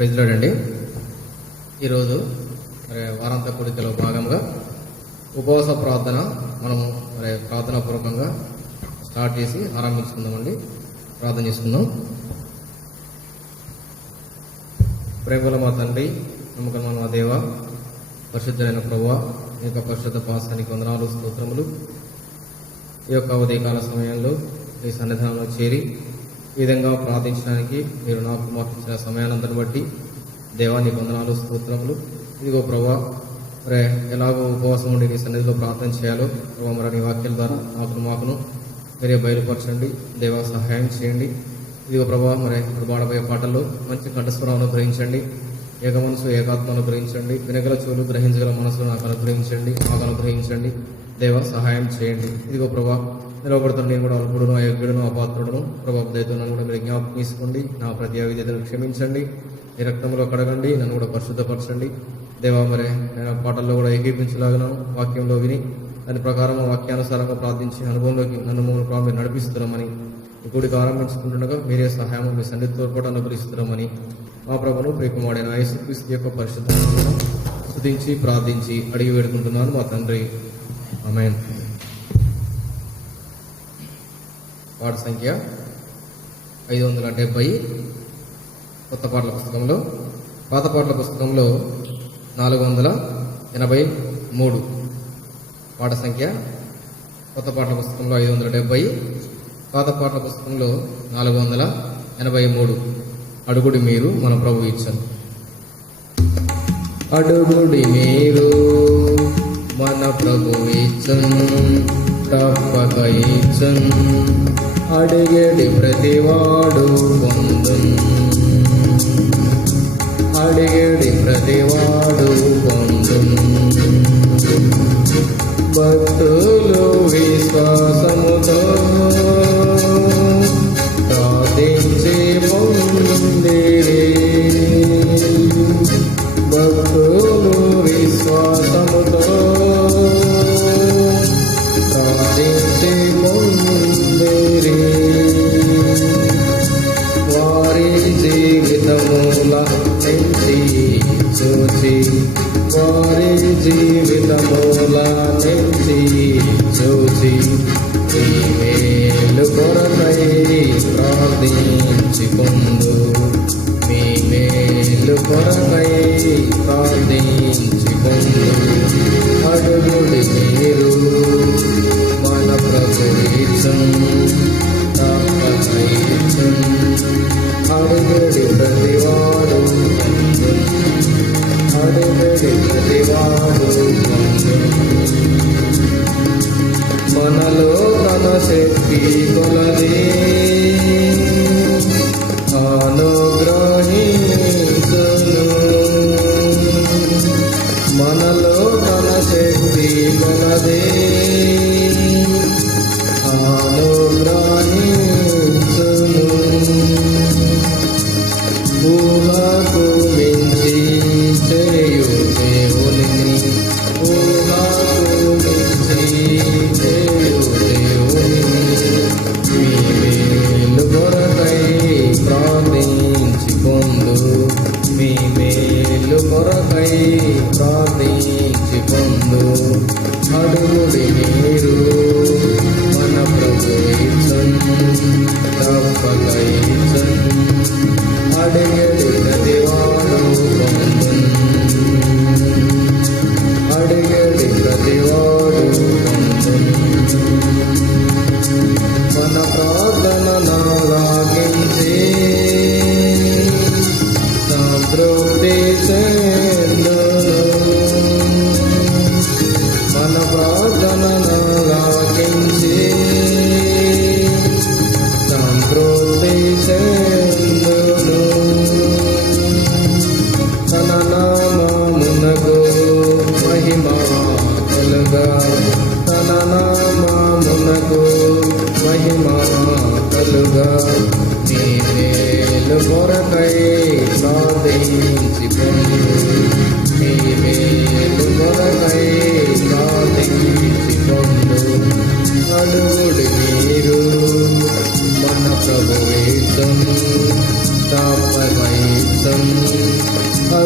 President అండి. ఈరోజు మరి వారాంత కూడికలో భాగంగా ఉపవాస ప్రార్థన మనము మరి ప్రార్థనాపూర్వకంగా స్టార్ట్ చేసి ఆరంభించుకుందామండి. ప్రార్థన చేసుకుందాం. ప్రేమల మా తండ్రి, నమ్మకమైన మా దేవ, పరిశుద్ధమైన ప్రభువా, ఈ యొక్క పరిశుద్ధ పాసానికి వందనాలు, స్తోత్రములు. ఈ యొక్క ఉదయకాల సమయంలో ఈ సన్నిధానంలో చేరి ఈ విధంగా ప్రార్థించడానికి మీరు నాకు మార్పించిన సమయానంతరం బట్టి దేవానికి వందనాలు, స్తోత్రములు. ఇదిగో ప్రభువా, మరి ఎలాగో ఉపవాసం ఉండి నీ సన్నిధిలో ప్రార్థన చేయాలో ప్రభావ మరి నీ వాక్యాల ద్వారా మాకును మీరే బయలుపరచండి. దేవా సహాయం చేయండి. ఇదిగో ప్రభావ మరి ఇప్పుడు పాడబోయే పాటల్లో మంచి కంఠస్వరం అనుగ్రహించండి. ఏక మనసు ఏకాత్మ అనుగ్రహించండి. వినగల చెవులు గ్రహించగల మనసులు మాకు అనుగ్రహించండి. దేవా సహాయం చేయండి. ఇదిగో ప్రభా, నిలవబడుతున్న నేను కూడా అల్పుడును, అయోగ్యుడును, అపాత్రుడును. ప్రభావ దయతో నన్ను కూడా మీరు జ్ఞాపకం తీసుకోండి. నా ప్రతి అవిధేతను క్షమించండి. ఈ రక్తంలో కడగండి. నన్ను కూడా పరిశుద్ధపరచండి. దేవా మరి నేను పాటల్లో కూడా ఏకీపించలాగను, వాక్యంలో విని దాని ప్రకారం వాక్యానుసారంగా ప్రార్థించి అనుభవంలోకి నన్ను మీరు నడిపిస్తున్నామని ఈ కూడికి ఆరంభించుకుంటుండగా మీరే సహాయం మీ సన్నిధితో కూడా అనుగ్రహిస్తున్నామని మా ప్రభును ప్రియకుమారుడైన యేసుక్రీస్తు యొక్క పరిశుద్ధ స్తుతించి ప్రార్థించి అడిగి వేడుకుంటున్నాను మా తండ్రి. ఆమేన్. పాట సంఖ్య 570 కొత్త పాటల పుస్తకంలో. పాత పాటల పుస్తకంలో 483. పాట సంఖ్య కొత్త పాటల పుస్తకంలో 570, పాత పాటల పుస్తకంలో 483. అడుగుడి మీరు మన ప్రభు ఇచ్చను. అడుగుడి మీరు మన ప్రభు ఇచ్చను, తప్పక ఇచ్చను. అడిగడి ప్రతివాడు పొందును, అడిగడి ప్రతివాడు పొందును. భక్తులు విశ్వాసముతో ప్రార్థించి పొందిరి. భక్తులు విశ్వాసముతో ప్రార్థించి పొందిరి. వారి జీవితముల నుంచి చూచి, వారి జీవితముల నుంచి చూచి ఈ మేలు కొరకై ప్రార్థించి పొందు. మీ మేలు కొరకై ప్రార్థించి పొందు. అడుగుడి మీరు మన ప్రభు ఇచ్చను, తప్పక ఇచ్చను. అడుగుడి ప్రతివాడు పొందును, అడుగుడి ప్రతివాడు పొందును. మనలో తన శక్తి కొలది అనుగ్రహించును. మనలో తన శక్తి కొలది అనుగ్రహించును. ఊహకు మించి చేయు దేవునిని, ఊహకు మించి చేయు దేవునిని మీ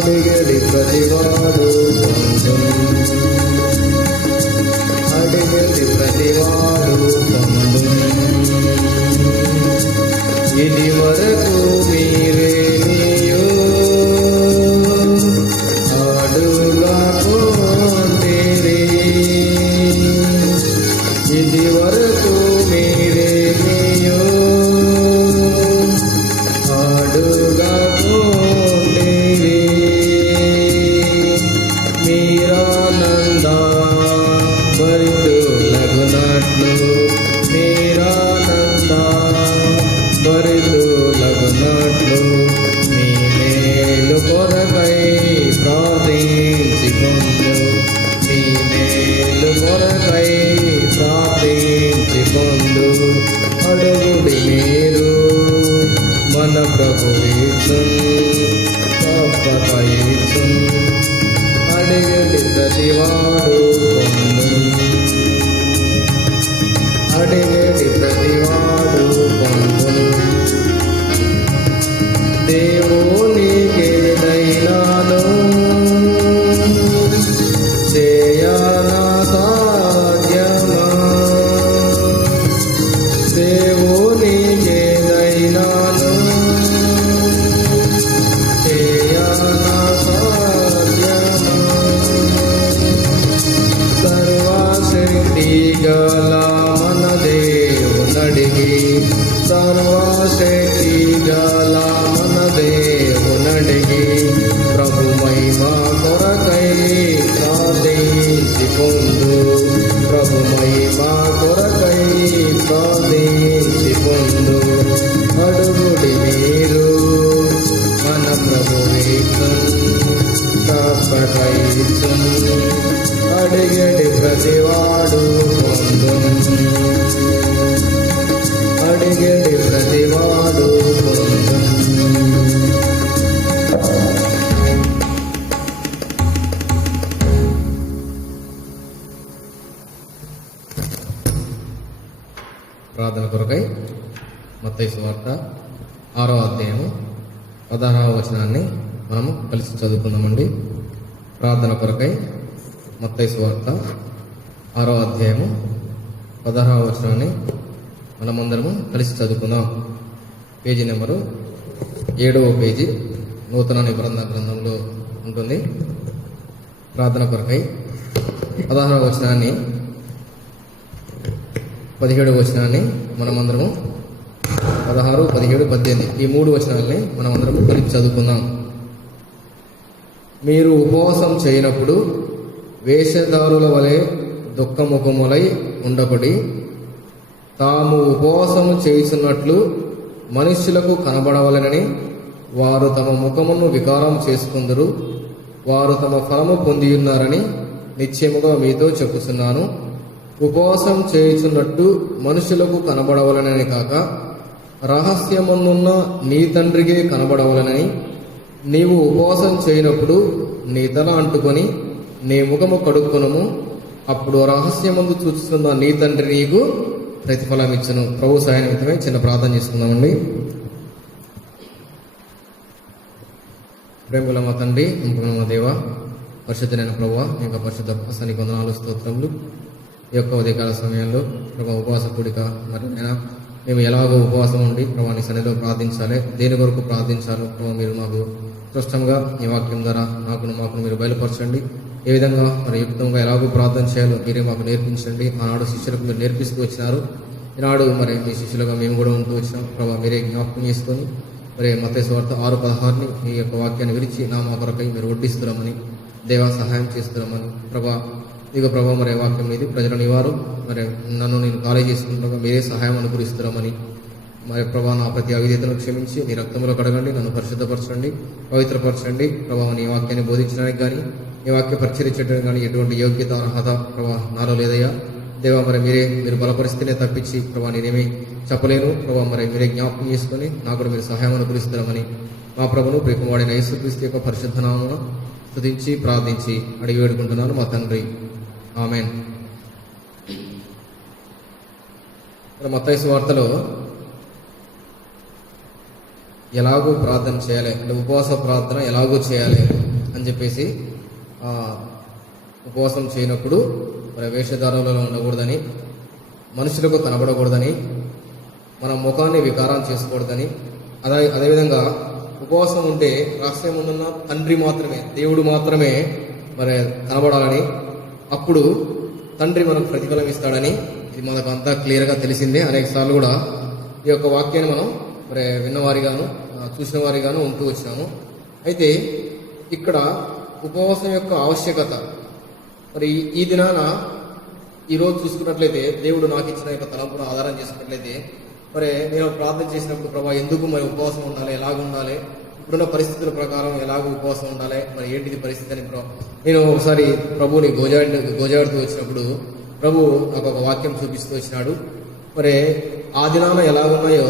అడిగడి ప్రతివాడు అడిగడి ప్రతివాడు ఇది వరకు మీరేమియో అడుగకుండిరి ఇది వరకు మీరేమియో అడుగకుండిరి మీరానంద భరితులగునట్లు మీరానంద భరితులగునట్లు మీ మేలు కొరకై ప్రార్థించుకొందు మీ మేలు కొరకై ప్రార్థించుకొందు అడుగుడి మీరు మన ప్రభువిచ్చున్ తప్పక ఇచ్చున్ అడిగడి ప్రతివాడు పొందును అడిగడి ప్రతివాడు పొందును దేవునికేదైనాను చేయనా సాధ్యమా దేవునికేదైనాను చేయనా సాధ్యమా సర్వశక్తి గల మన దేవునడిగి సర్వశక్తి గల మన దేవునడిగి ప్రభు మహిమా కొరకై ప్రార్థించుకొందు ప్రభు మహిమా కొరకై ప్రార్థించుకొందు అడుగుడి మీరు మన ప్రభువిచ్చున్ తప్పక ఇచ్చున్ అడిగడి ప్రతివాడు పొందును అడిగడి ప్రతివాడు పొందును ప్రార్థన కొరకై మత్తయి సువార్త 6వ అధ్యాయము 16వ వచనాన్ని మనము కలిసి చదువుకుందామండి. ప్రార్థన కొరకై మత్తయి సువార్త 6వ అధ్యాయము 16వ వచనాన్ని మనమందరము కలిసి చదువుకుందాం. పేజీ నెంబరు 7వ పేజీ నూతన నిబంధన గ్రంథంలో ఉంటుంది. ప్రార్థన కొరకై 16వ వచనాన్ని 17వ వచనాన్ని మనమందరము 16, 17, 18 ఈ 3 వచనాలని మనమందరము కలిసి చదువుకుందాం. మీరు ఉపవాసం చేయనప్పుడు వేషధారుల వలె దుఃఖముఖములై ఉండబడి తాము ఉపవాసము చేయుచున్నట్లు మనుష్యులకు కనబడవలెనని వారు తమ ముఖమును వికారం చేసుకుందరు. వారు తమ ఫలము పొందియున్నారని నిశ్చయముగా మీతో చెప్పుచున్నాను. ఉపవాసం చేయుచున్నట్టు మనుషులకు కనబడవలనని కాక రహస్యమున్న నీ తండ్రికే కనబడవలనని నీవు ఉపవాసం చేయనప్పుడు నీ తల అంటుకొని నీ ముఖము కడుక్కొనుము. అప్పుడు రహస్యమందు చూస్తున్న నీ తండ్రి నీకు ప్రతిఫలం ఇచ్చును. ప్రభు సాయ నిమిత్తమే చిన్న ప్రార్థన చేసుకుందామండి. ప్రేమల మా తండ్రి, నమ్మకమైన మా దేవ, పరిశుద్ధమైన ప్రభువ, మీ యొక్క పరిశుద్ధ ప్రసనికి వందనాలు, స్తోత్రములు. ఈ యొక్క ఉదయకాల సమయంలో ప్రభా ఉపవాస కూడిక మరి మేము ఎలాగో ఉపవాసం ఉండి ప్రభా నీ సన్నిధిలో ప్రార్థించాలి, దేని వరకు ప్రార్థించాలో ప్రభా మీరు మాకు స్పష్టంగా ఈ వాక్యం ద్వారా మాకు మీరు బయలుపరచండి. ఏ విధంగా మరి యుక్తంగా ఎలాగో ప్రార్థన చేయాలో మీరే మాకు నేర్పించండి. ఆనాడు శిష్యులకు మీరు నేర్పిస్తూ వచ్చినారు, ఈనాడు మరి మీ శిష్యులుగా మేము కూడా ఉంటూ వచ్చినాం. ప్రభా మీరే జ్ఞాపకం చేసుకొని మరి మత్తయి సువార్త 6:16 మీ యొక్క వాక్యాన్ని విరిచి నా మా కొరకై మీరు వడ్డిస్తున్నామని దేవా సహాయం చేస్తున్నామని ప్రభా ఇక ప్రభా మరి వాక్యం ఇది ప్రజలని వారు మరి నన్ను నేను కాలేజ్ చేసుకుంటున్నా మీరే సహాయం అనుకరిస్తున్నామని మరి ప్రభా నా ప్రతి అవిధేతను క్షమించి నీ రక్తంలో కడగండి, నన్ను పరిశుద్ధపరచండి, పవిత్రపరచండి. ప్రభా నీ వాక్యాన్ని బోధించడానికి కానీ ఈ వాక్య పరిచరించడానికి కానీ ఎటువంటి యోగ్యత అర్హత ప్రభా నాలో లేదయ్యా. దేవా మరి మీరు బలపరిస్తేనే తప్పించి ప్రభా నేనేమీ చెప్పలేను. ప్రభా మరి మీరే జ్ఞాపకం చేసుకొని నాకు కూడా మీరు సహాయం అనుకరిస్తున్నామని మా ప్రభును ప్రియకుమారుడైన యేసుక్రీస్తు యొక్క పరిశుద్ధ నామమున స్తుతించి ప్రార్థించి అడిగి వేడుకుంటున్నాను మా తండ్రి, ఆమేన్. మత్తయి సువార్తలో ఎలాగూ ప్రార్థన చేయాలి, అంటే ఉపవాస ప్రార్థన ఎలాగూ చేయాలి అని చెప్పేసి ఉపవాసం చేయనప్పుడు మరి వేషధారణలో ఉండకూడదని, మనుషులకు కనబడకూడదని, మన ముఖాన్ని వికారం చేసుకోకూడదని, అదేవిధంగా ఉపవాసం ఉంటే రహస్యం ఉన్న తండ్రి మాత్రమే, దేవుడు మాత్రమే మరి కనబడాలని, అప్పుడు తండ్రి మనకు ప్రతిఫలం ఇస్తాడని ఇది మనకు అంతా క్లియర్గా తెలిసిందే. అనేక సార్లు కూడా ఈ యొక్క వాక్యాన్ని మనం మరి విన్నవారిగాను చూసిన వారిగాను ఉంటూ వచ్చినాము. అయితే ఇక్కడ ఉపవాసం యొక్క ఆవశ్యకత మరి ఈ దినాన ఈరోజు చూసుకున్నట్లయితే దేవుడు నాకు ఇచ్చిన యొక్క తలంపును ఆధారం చేసుకున్నట్లయితే మరి నేను ప్రార్థన చేసినప్పుడు ప్రభా ఎందుకు మరి ఉపవాసం ఉండాలి, ఎలాగ ఉండాలి, ఇప్పుడున్న పరిస్థితుల ప్రకారం ఎలాగో ఉపవాసం ఉండాలి, మరి ఏంటిది పరిస్థితి అని నేను ఒకసారి ప్రభువుని గోజాడుతూ వచ్చినప్పుడు ప్రభు నాకు ఒక వాక్యం చూపిస్తూ వచ్చినాడు. మరి ఆ దినాలు ఎలాగున్నాయో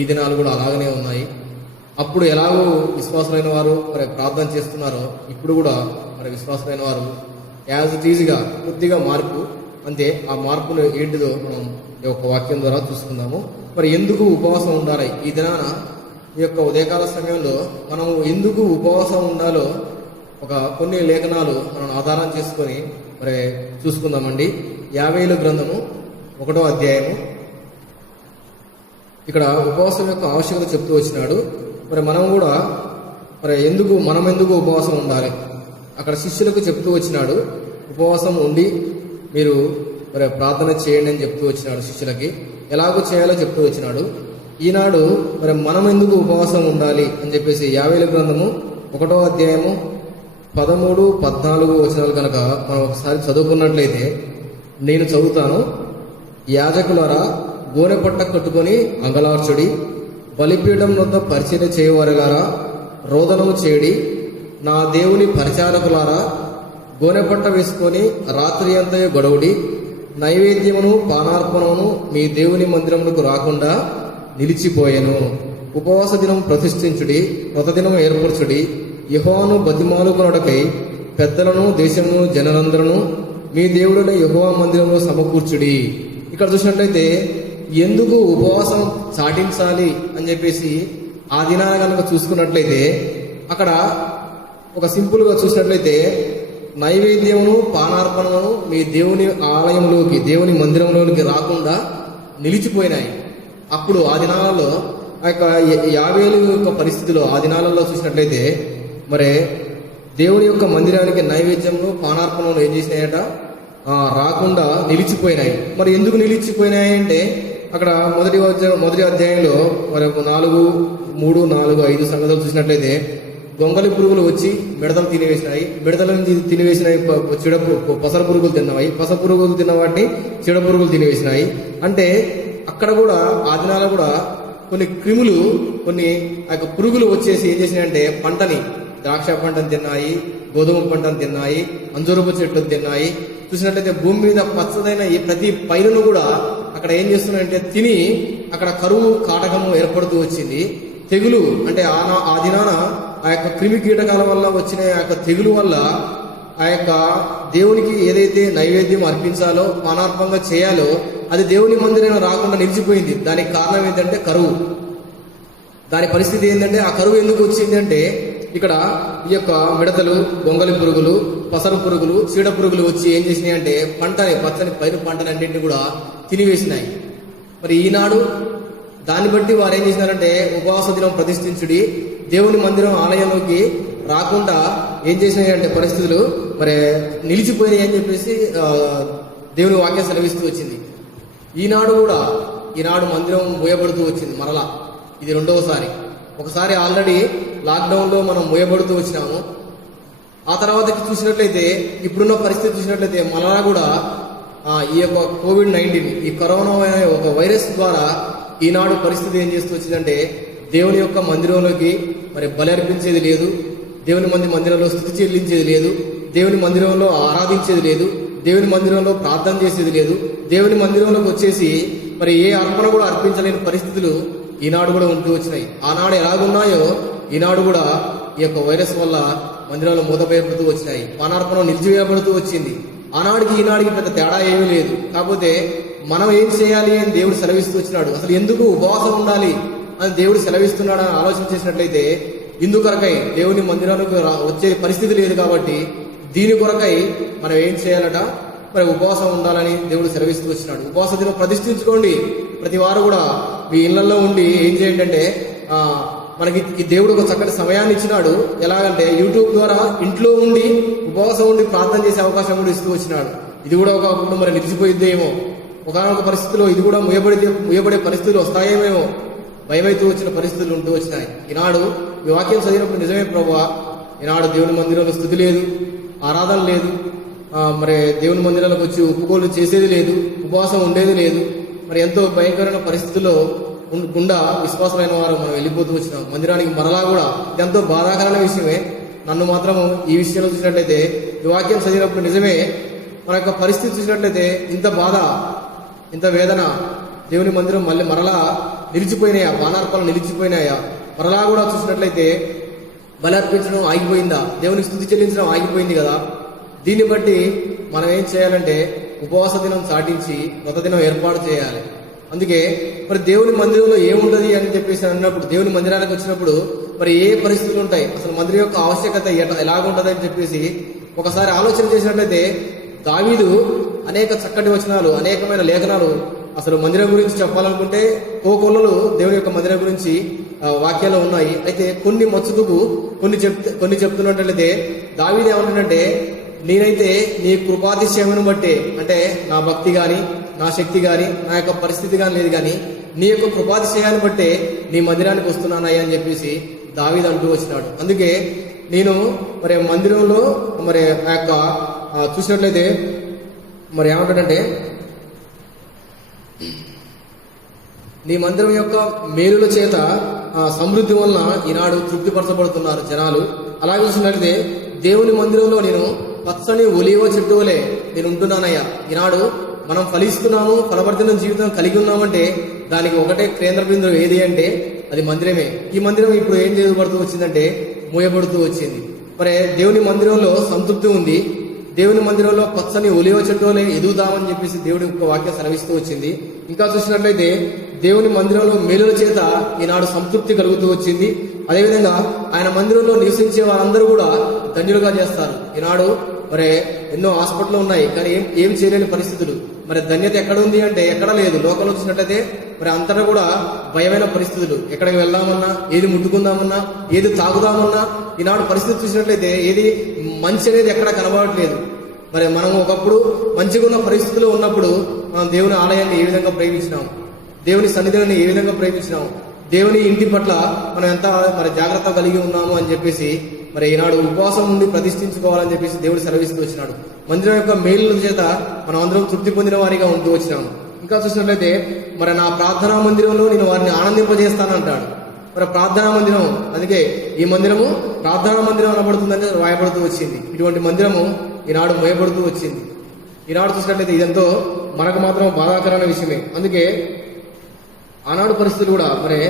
ఈ దినాలు కూడా అలాగనే ఉన్నాయి. అప్పుడు ఎలాగో విశ్వాసులైన వారు మరి ప్రార్థన చేస్తున్నారో ఇప్పుడు కూడా మరి విశ్వాసులైన వారు యాజ్ ఇట్ ఈజ్గా కొద్దిగా మార్పు, అంతే. ఆ మార్పును ఏంటిదో మనం ఈ యొక్క వాక్యం ద్వారా చూసుకుందాము. మరి ఎందుకు ఉపవాసం ఉండాలి ఈ దినాన, ఈ యొక్క ఉదయకాల సమయంలో మనం ఎందుకు ఉపవాసం ఉండాలో కొన్ని లేఖనాలు మనం ఆధారం చేసుకొని మరి చూసుకుందామండి. 50 గ్రంథము 1వ అధ్యాయము. ఇక్కడ ఉపవాసం యొక్క ఆవశ్యకత చెప్తూ వచ్చినాడు. మరి మనం కూడా మరి మనం ఎందుకు ఉపవాసం ఉండాలి అక్కడ శిష్యులకు చెప్తూ వచ్చినాడు. ఉపవాసం ఉండి మీరు మరి ప్రార్థన చేయండి అని చెప్తూ వచ్చినాడు. శిష్యులకి ఎలాగో చేయాలో చెప్తూ వచ్చినాడు. ఈనాడు మరి మనం ఎందుకు ఉపవాసం ఉండాలి అని చెప్పేసి 50 గ్రంథము 1వ అధ్యాయము 13, 14 వచనాలు కనుక మనం ఒకసారి చదువుకున్నట్లయితే, నేను చదువుతాను. యాజకులారా, గోనె పట్ట కట్టుకొని అంగలార్చుడి, బలిపీఠం వద్ద పరిచర్య చేయవారిలారా రోదనము చేయడి, నా దేవుని పరిచారకులారా గోనె పట్ట వేసుకొని రాత్రి అంతయు గొడవుడి, నైవేద్యమును పానార్పణమును మీ దేవుని మందిరమునకు రాకుండా నిలిచిపోయెను. ఉపవాస దినం ప్రతిష్ఠించుడి, వ్రతదినం ఏర్పరచుడి, యెహోవాను బతిమాలుకొనుటకై పెద్దలను దేశమును జనులందరూ మీ దేవుడైన యెహోవా మందిరంలో సమకూర్చుడి. ఇక్కడ చూసినట్లయితే ఎందుకు ఉపవాసం చాటించాలి అని చెప్పేసి ఆ దినాన కనుక చూసుకున్నట్లయితే అక్కడ ఒక సింపుల్గా చూసినట్లయితే నైవేద్యమును పానార్పణమును మీ దేవుని ఆలయంలోకి, దేవుని మందిరంలోకి రాకుండా నిలిచిపోయినాయి. అప్పుడు ఆ దినాలలో ఆ యొక్క 50 యొక్క పరిస్థితిలో ఆ దినాలలో చూసినట్లయితే మరి దేవుని యొక్క మందిరానికి నైవేద్యమును పానార్పణలు ఏం చేసినాయట, రాకుండా నిలిచిపోయినాయి. మరి ఎందుకు నిలిచిపోయినాయి అంటే అక్కడ మొదటి అధ్యాయంలో మరి 4, 3, 4, 5 సంగతులు చూసినట్లయితే దొంగలి పురుగులు వచ్చి మిడతలు తినివేసినాయి, మిడతల నుంచి తినివేసినాయి పసర పురుగులు తిన్నవి, పసర పురుగులు తిన్న వాటిని చెడ పురుగులు తినివేసినాయి. అంటే అక్కడ కూడా ఆ దినాలు కూడా కొన్ని క్రిములు, కొన్ని ఆ యొక్క పురుగులు వచ్చేసి ఏం చేసినాయంటే పంటని, ద్రాక్ష పంటను తిన్నాయి, గోధుమ పంటను తిన్నాయి, అంజూరపు చెట్లు తిన్నాయి. చూసినట్లయితే భూమి మీద పచ్చదైన ప్రతి పైరును కూడా అక్కడ ఏం చేస్తున్నాయంటే తిని అక్కడ కరువు కాటకము ఏర్పడుతూ వచ్చింది. తెగులు అంటే ఆ దినాన ఆ యొక్క క్రిమి కీటకాల వల్ల వచ్చిన ఆ యొక్క తెగులు వల్ల ఆ యొక్క దేవునికి ఏదైతే నైవేద్యం అర్పించాలో, పానార్పంగా చేయాలో అది దేవుని మందిరం రాకుండా నిలిచిపోయింది. దానికి కారణం ఏంటంటే కరువు. దాని పరిస్థితి ఏంటంటే ఆ కరువు ఎందుకు వచ్చింది అంటే ఇక్కడ ఈ యొక్క మిడతలు, గొంగలి పురుగులు, పసరు పురుగులు, చీడ పురుగులు వచ్చి ఏం చేసినాయి అంటే పచ్చని పైరు పంటని అన్నింటినీ కూడా తినివేసినాయి. మరి ఈనాడు దాన్ని బట్టి వారు ఏం చేసినారంటే ఉపవాస దినం ప్రతిష్ఠించుడి, దేవుని మందిరం ఆలయంలోకి రాకుండా ఏం చేసినాయి అంటే పరిస్థితులు మరి నిలిచిపోయినాయి అని చెప్పేసి దేవుని వాక్యం సెలవిస్తూ వచ్చింది. ఈనాడు మందిరం మూయబడుతూ వచ్చింది. మరలా ఇది 2వసారి. ఒకసారి ఆల్రెడీ లాక్డౌన్లో మనం మూయబడుతూ వచ్చినాము. ఆ తర్వాత చూసినట్లయితే ఇప్పుడున్న పరిస్థితి చూసినట్లయితే మరలా కూడా ఈ యొక్క COVID-19 ఈ కరోనా అనే ఒక వైరస్ ద్వారా ఈనాడు పరిస్థితి ఏం చేస్తూ వచ్చిందంటే దేవుని యొక్క మందిరంలోకి మరి బలి అర్పించేది లేదు, దేవుని మందిరంలో స్తుతి చెల్లించేది లేదు, దేవుని మందిరంలో ఆరాధించేది లేదు, దేవుని మందిరంలో ప్రార్థన చేసేది లేదు, దేవుని మందిరంలోకి వచ్చేసి మరి ఏ అర్పణ కూడా అర్పించలేని పరిస్థితులు ఈనాడు కూడా ఉంటూ వచ్చినాయి. ఆనాడు ఎలాగున్నాయో ఈనాడు కూడా ఈ యొక్క వైరస్ వల్ల మందిరాలు మూతపడుతూ వచ్చినాయి, పానార్పణం నిలిచివేయబడుతూ వచ్చింది. ఆనాడికి ఈనాడికి పెద్ద తేడా ఏమీ లేదు. కాకపోతే మనం ఏం చేయాలి అని దేవుడు సెలవిస్తూ వచ్చినాడు. అసలు ఎందుకు ఉపవాసం ఉండాలి అని దేవుడు సెలవిస్తున్నాడని ఆలోచన చేసినట్లయితే ఇందు కొరకై దేవుని మందిరానికి వచ్చే పరిస్థితి లేదు కాబట్టి దీని కొరకై మనం ఏం చేయాలట, మరి ఉపవాసం ఉండాలని దేవుడు సెలవిస్తూ వచ్చినాడు. ఉపవాస దినం ప్రతిష్ఠించుకోండి. ప్రతి వారు కూడా మీ ఇళ్లలో ఉండి ఏం చేయండి అంటే మనకి ఈ దేవుడు ఒక చక్కటి సమయాన్ని ఇచ్చినాడు. ఎలాగంటే యూట్యూబ్ ద్వారా ఇంట్లో ఉండి ఉపవాసం ఉండి ప్రార్థన చేసే అవకాశం కూడా ఇస్తూ వచ్చినాడు. ఇది కూడా ఒక మరి నిలిచిపోయిద్దేమో, ఒకనొక పరిస్థితిలో ఇది కూడా ముయబడే పరిస్థితులు వస్తాయేమేమో భయమైతూ వచ్చిన పరిస్థితులు ఉంటూ వచ్చినాయి. ఈనాడు ఈ వాక్యం చదివినప్పుడు నిజమే ప్రభువా, ఈనాడు దేవుని మందిరంలో స్థుతి లేదు, ఆరాధన లేదు, మరి దేవుని మందిరాలకు వచ్చి ఒప్పుకోలు చేసేది లేదు, ఉపవాసం ఉండేది లేదు. మరి ఎంతో భయంకరమైన పరిస్థితుల్లో గుండా విశ్వాసమైన వారు మనం వెళ్ళిపోతూ వచ్చినాం మందిరానికి. మరలా కూడా ఇదెంతో బాధాకరమైన విషయమే. నన్ను మాత్రము ఈ విషయంలో చూసినట్లయితే ఈ వాక్యం చదివినప్పుడు నిజమే మన యొక్క పరిస్థితి చూసినట్లయితే ఇంత బాధ, ఇంత వేదన, దేవుని మందిరం మళ్ళీ మరలా నిలిచిపోయినాయా, బాణార్పణలు నిలిచిపోయినాయా, మరలా కూడా చూసినట్లయితే బలి అర్పించడం ఆగిపోయిందా, దేవునికి స్థుతి చెల్లించడం ఆగిపోయింది కదా. దీన్ని బట్టి మనం ఏం చేయాలంటే ఉపవాస దినం చాటించి వ్రత దినం ఏర్పాటు చేయాలి. అందుకే మరి దేవుని మందిరంలో ఏముంటది అని చెప్పేసి అన్నప్పుడు, దేవుని మందిరానికి వచ్చినప్పుడు మరి ఏ పరిస్థితులు ఉంటాయి, అసలు మందిరం యొక్క ఆవశ్యకత ఎలాగుంటది అని చెప్పేసి ఒకసారి ఆలోచన చేసినట్లయితే దావీదు అనేక చక్కటి వచనాలు, అనేకమైన లేఖనాలు అసలు మందిరం గురించి చెప్పాలనుకుంటే కోకొల్లలు దేవుని యొక్క మందిరం గురించి వాక్యాలు ఉన్నాయి. అయితే కొన్ని మచ్చుకు కొన్ని చెప్తున్నట్లయితే దావీదు ఏమంటాడంటే, నేనైతే నీ కృపాతిశయమును బట్టి, అంటే నా భక్తి గాని నా శక్తి గాని నా యొక్క పరిస్థితి గాని లేదు కానీ నీ యొక్క కృపాతిశయాన్ని బట్టే నీ మందిరానికి వస్తున్నానయ్యా అని చెప్పేసి దావీదు అంటూ వచ్చినాడు. అందుకే నేను మరి మందిరంలో మరి ఆ యొక్క చూసినట్లయితే మరి ఏమంటాడంటే, నీ మందిరం యొక్క మేలుల చేత సమృద్ధి వలన ఈనాడు తృప్తిపరచబడుతున్నారు జనాలు. అలాగే చూసినట్లయితే దేవుని మందిరంలో నేను పచ్చని ఒలివ చెట్టు వలె నేను ఉంటున్నానయ్యా. ఈనాడు మనం ఫలిస్తున్నాము, ఫలవర్ధన జీవితం కలిగి ఉన్నామంటే దానికి ఒకటే కేంద్ర బిందువు ఏది అంటే అది మందిరమే. ఈ మందిరం ఇప్పుడు ఏం చేయబడుతూ వచ్చిందంటే మూయబడుతూ వచ్చింది. మరి దేవుని మందిరంలో సంతృప్తి ఉంది, దేవుని మందిరంలో పచ్చని ఒలివ చెట్టు వలె ఎదుగుదామని చెప్పేసి దేవుడి యొక్క వాక్యం సెలవిస్తూ వచ్చింది. ఇంకా చూసినట్లయితే దేవుని మందిరంలో మేలుల చేత ఈనాడు సంతృప్తి కలుగుతూ వచ్చింది. అదేవిధంగా ఆయన మందిరంలో నివసించే వారందరూ కూడా ధన్యులుగా చేస్తారు. ఈనాడు మరి ఎన్నో హాస్పిటల్ ఉన్నాయి కానీ ఏం చేయలేని పరిస్థితులు. మరి ధన్యత ఎక్కడ ఉంది అంటే ఎక్కడ లేదు. లోకంలో చూసినట్లయితే మరి అంతటా కూడా భయమైన పరిస్థితులు. ఎక్కడికి వెళ్దామన్నా, ఏది ముట్టుకుందామన్నా, ఏది తాగుదామన్నా ఈనాడు పరిస్థితి చూసినట్లయితే ఏది మంచి అనేది ఎక్కడ కనబడట్లేదు. మరి మనం ఒకప్పుడు మంచిగా ఉన్న పరిస్థితుల్లో ఉన్నప్పుడు మనం దేవుని ఆలయాన్ని ఏ విధంగా ప్రేమించినాం, దేవుని సన్నిధిని ఏ విధంగా ప్రేమించినాం, దేవుని ఇంటి పట్ల మనం ఎంత మరి జాగ్రత్త కలిగి ఉన్నాము అని చెప్పేసి మరి ఈనాడు ఉపవాసం నుండి ప్రతిష్ఠించుకోవాలని చెప్పేసి దేవుడు సెలవిస్తూ వచ్చినాడు. మందిరం యొక్క మేలుల చేత మనం అందరం తృప్తి పొందిన వారిగా ఉంటూ వచ్చినాము. ఇంకా చూసినట్లయితే మరి నా ప్రార్థనా మందిరంలో నేను వారిని ఆనందింపజేస్తానంటాడు. మరి ప్రార్థనా మందిరం, అందుకే ఈ మందిరము ప్రార్థనా మందిరం అనబడుతుందని రాయబడుతూ వచ్చింది. ఇటువంటి మందిరము ఈనాడు మోయబడుతూ వచ్చింది. ఈనాడు చూసినట్లయితే ఇదంతో మనకు మాత్రం బాధాకరమైన విషయమే. అందుకే ఆనాడు పరిస్థితులు కూడా మరి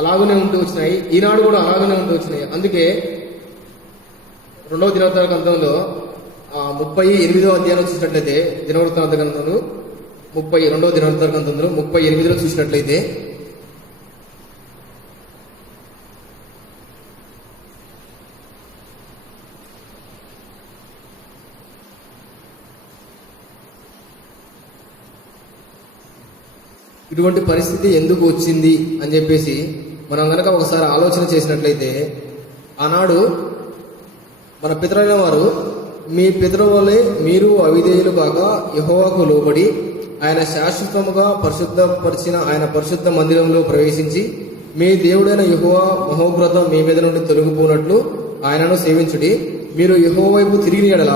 అలాగనే ఉంటూ వచ్చినాయి, ఈనాడు కూడా అలాగనే ఉంటూ వచ్చినాయి. అందుకే 2వ దినవృత్తాంత గ్రంథంలో 38వ అధ్యాయం చూసినట్లయితే, దినవృత్తాంత గ్రంథంలో 32వ దినవృత్తాంత గ్రంథంలో 38లో చూసినట్లయితే ఇటువంటి పరిస్థితి ఎందుకు వచ్చింది అని చెప్పేసి మనం కనుక ఒకసారి ఆలోచన చేసినట్లయితే, ఆనాడు మన పితరులైన వారు మీ పితరుల వలె మీరు అవిధేయులు కాక యెహోవాకు లోబడి ఆయన శాశ్వతముగా పరిశుద్ధపరిచిన ఆయన పరిశుద్ధ మందిరంలో ప్రవేశించి మీ దేవుడైన యెహోవా మహోగ్రతం మీ మీద నుండి తొలగిపోనట్లు ఆయనను సేవించుడి. మీరు యెహోవా వైపు తిరిగిన ఎడల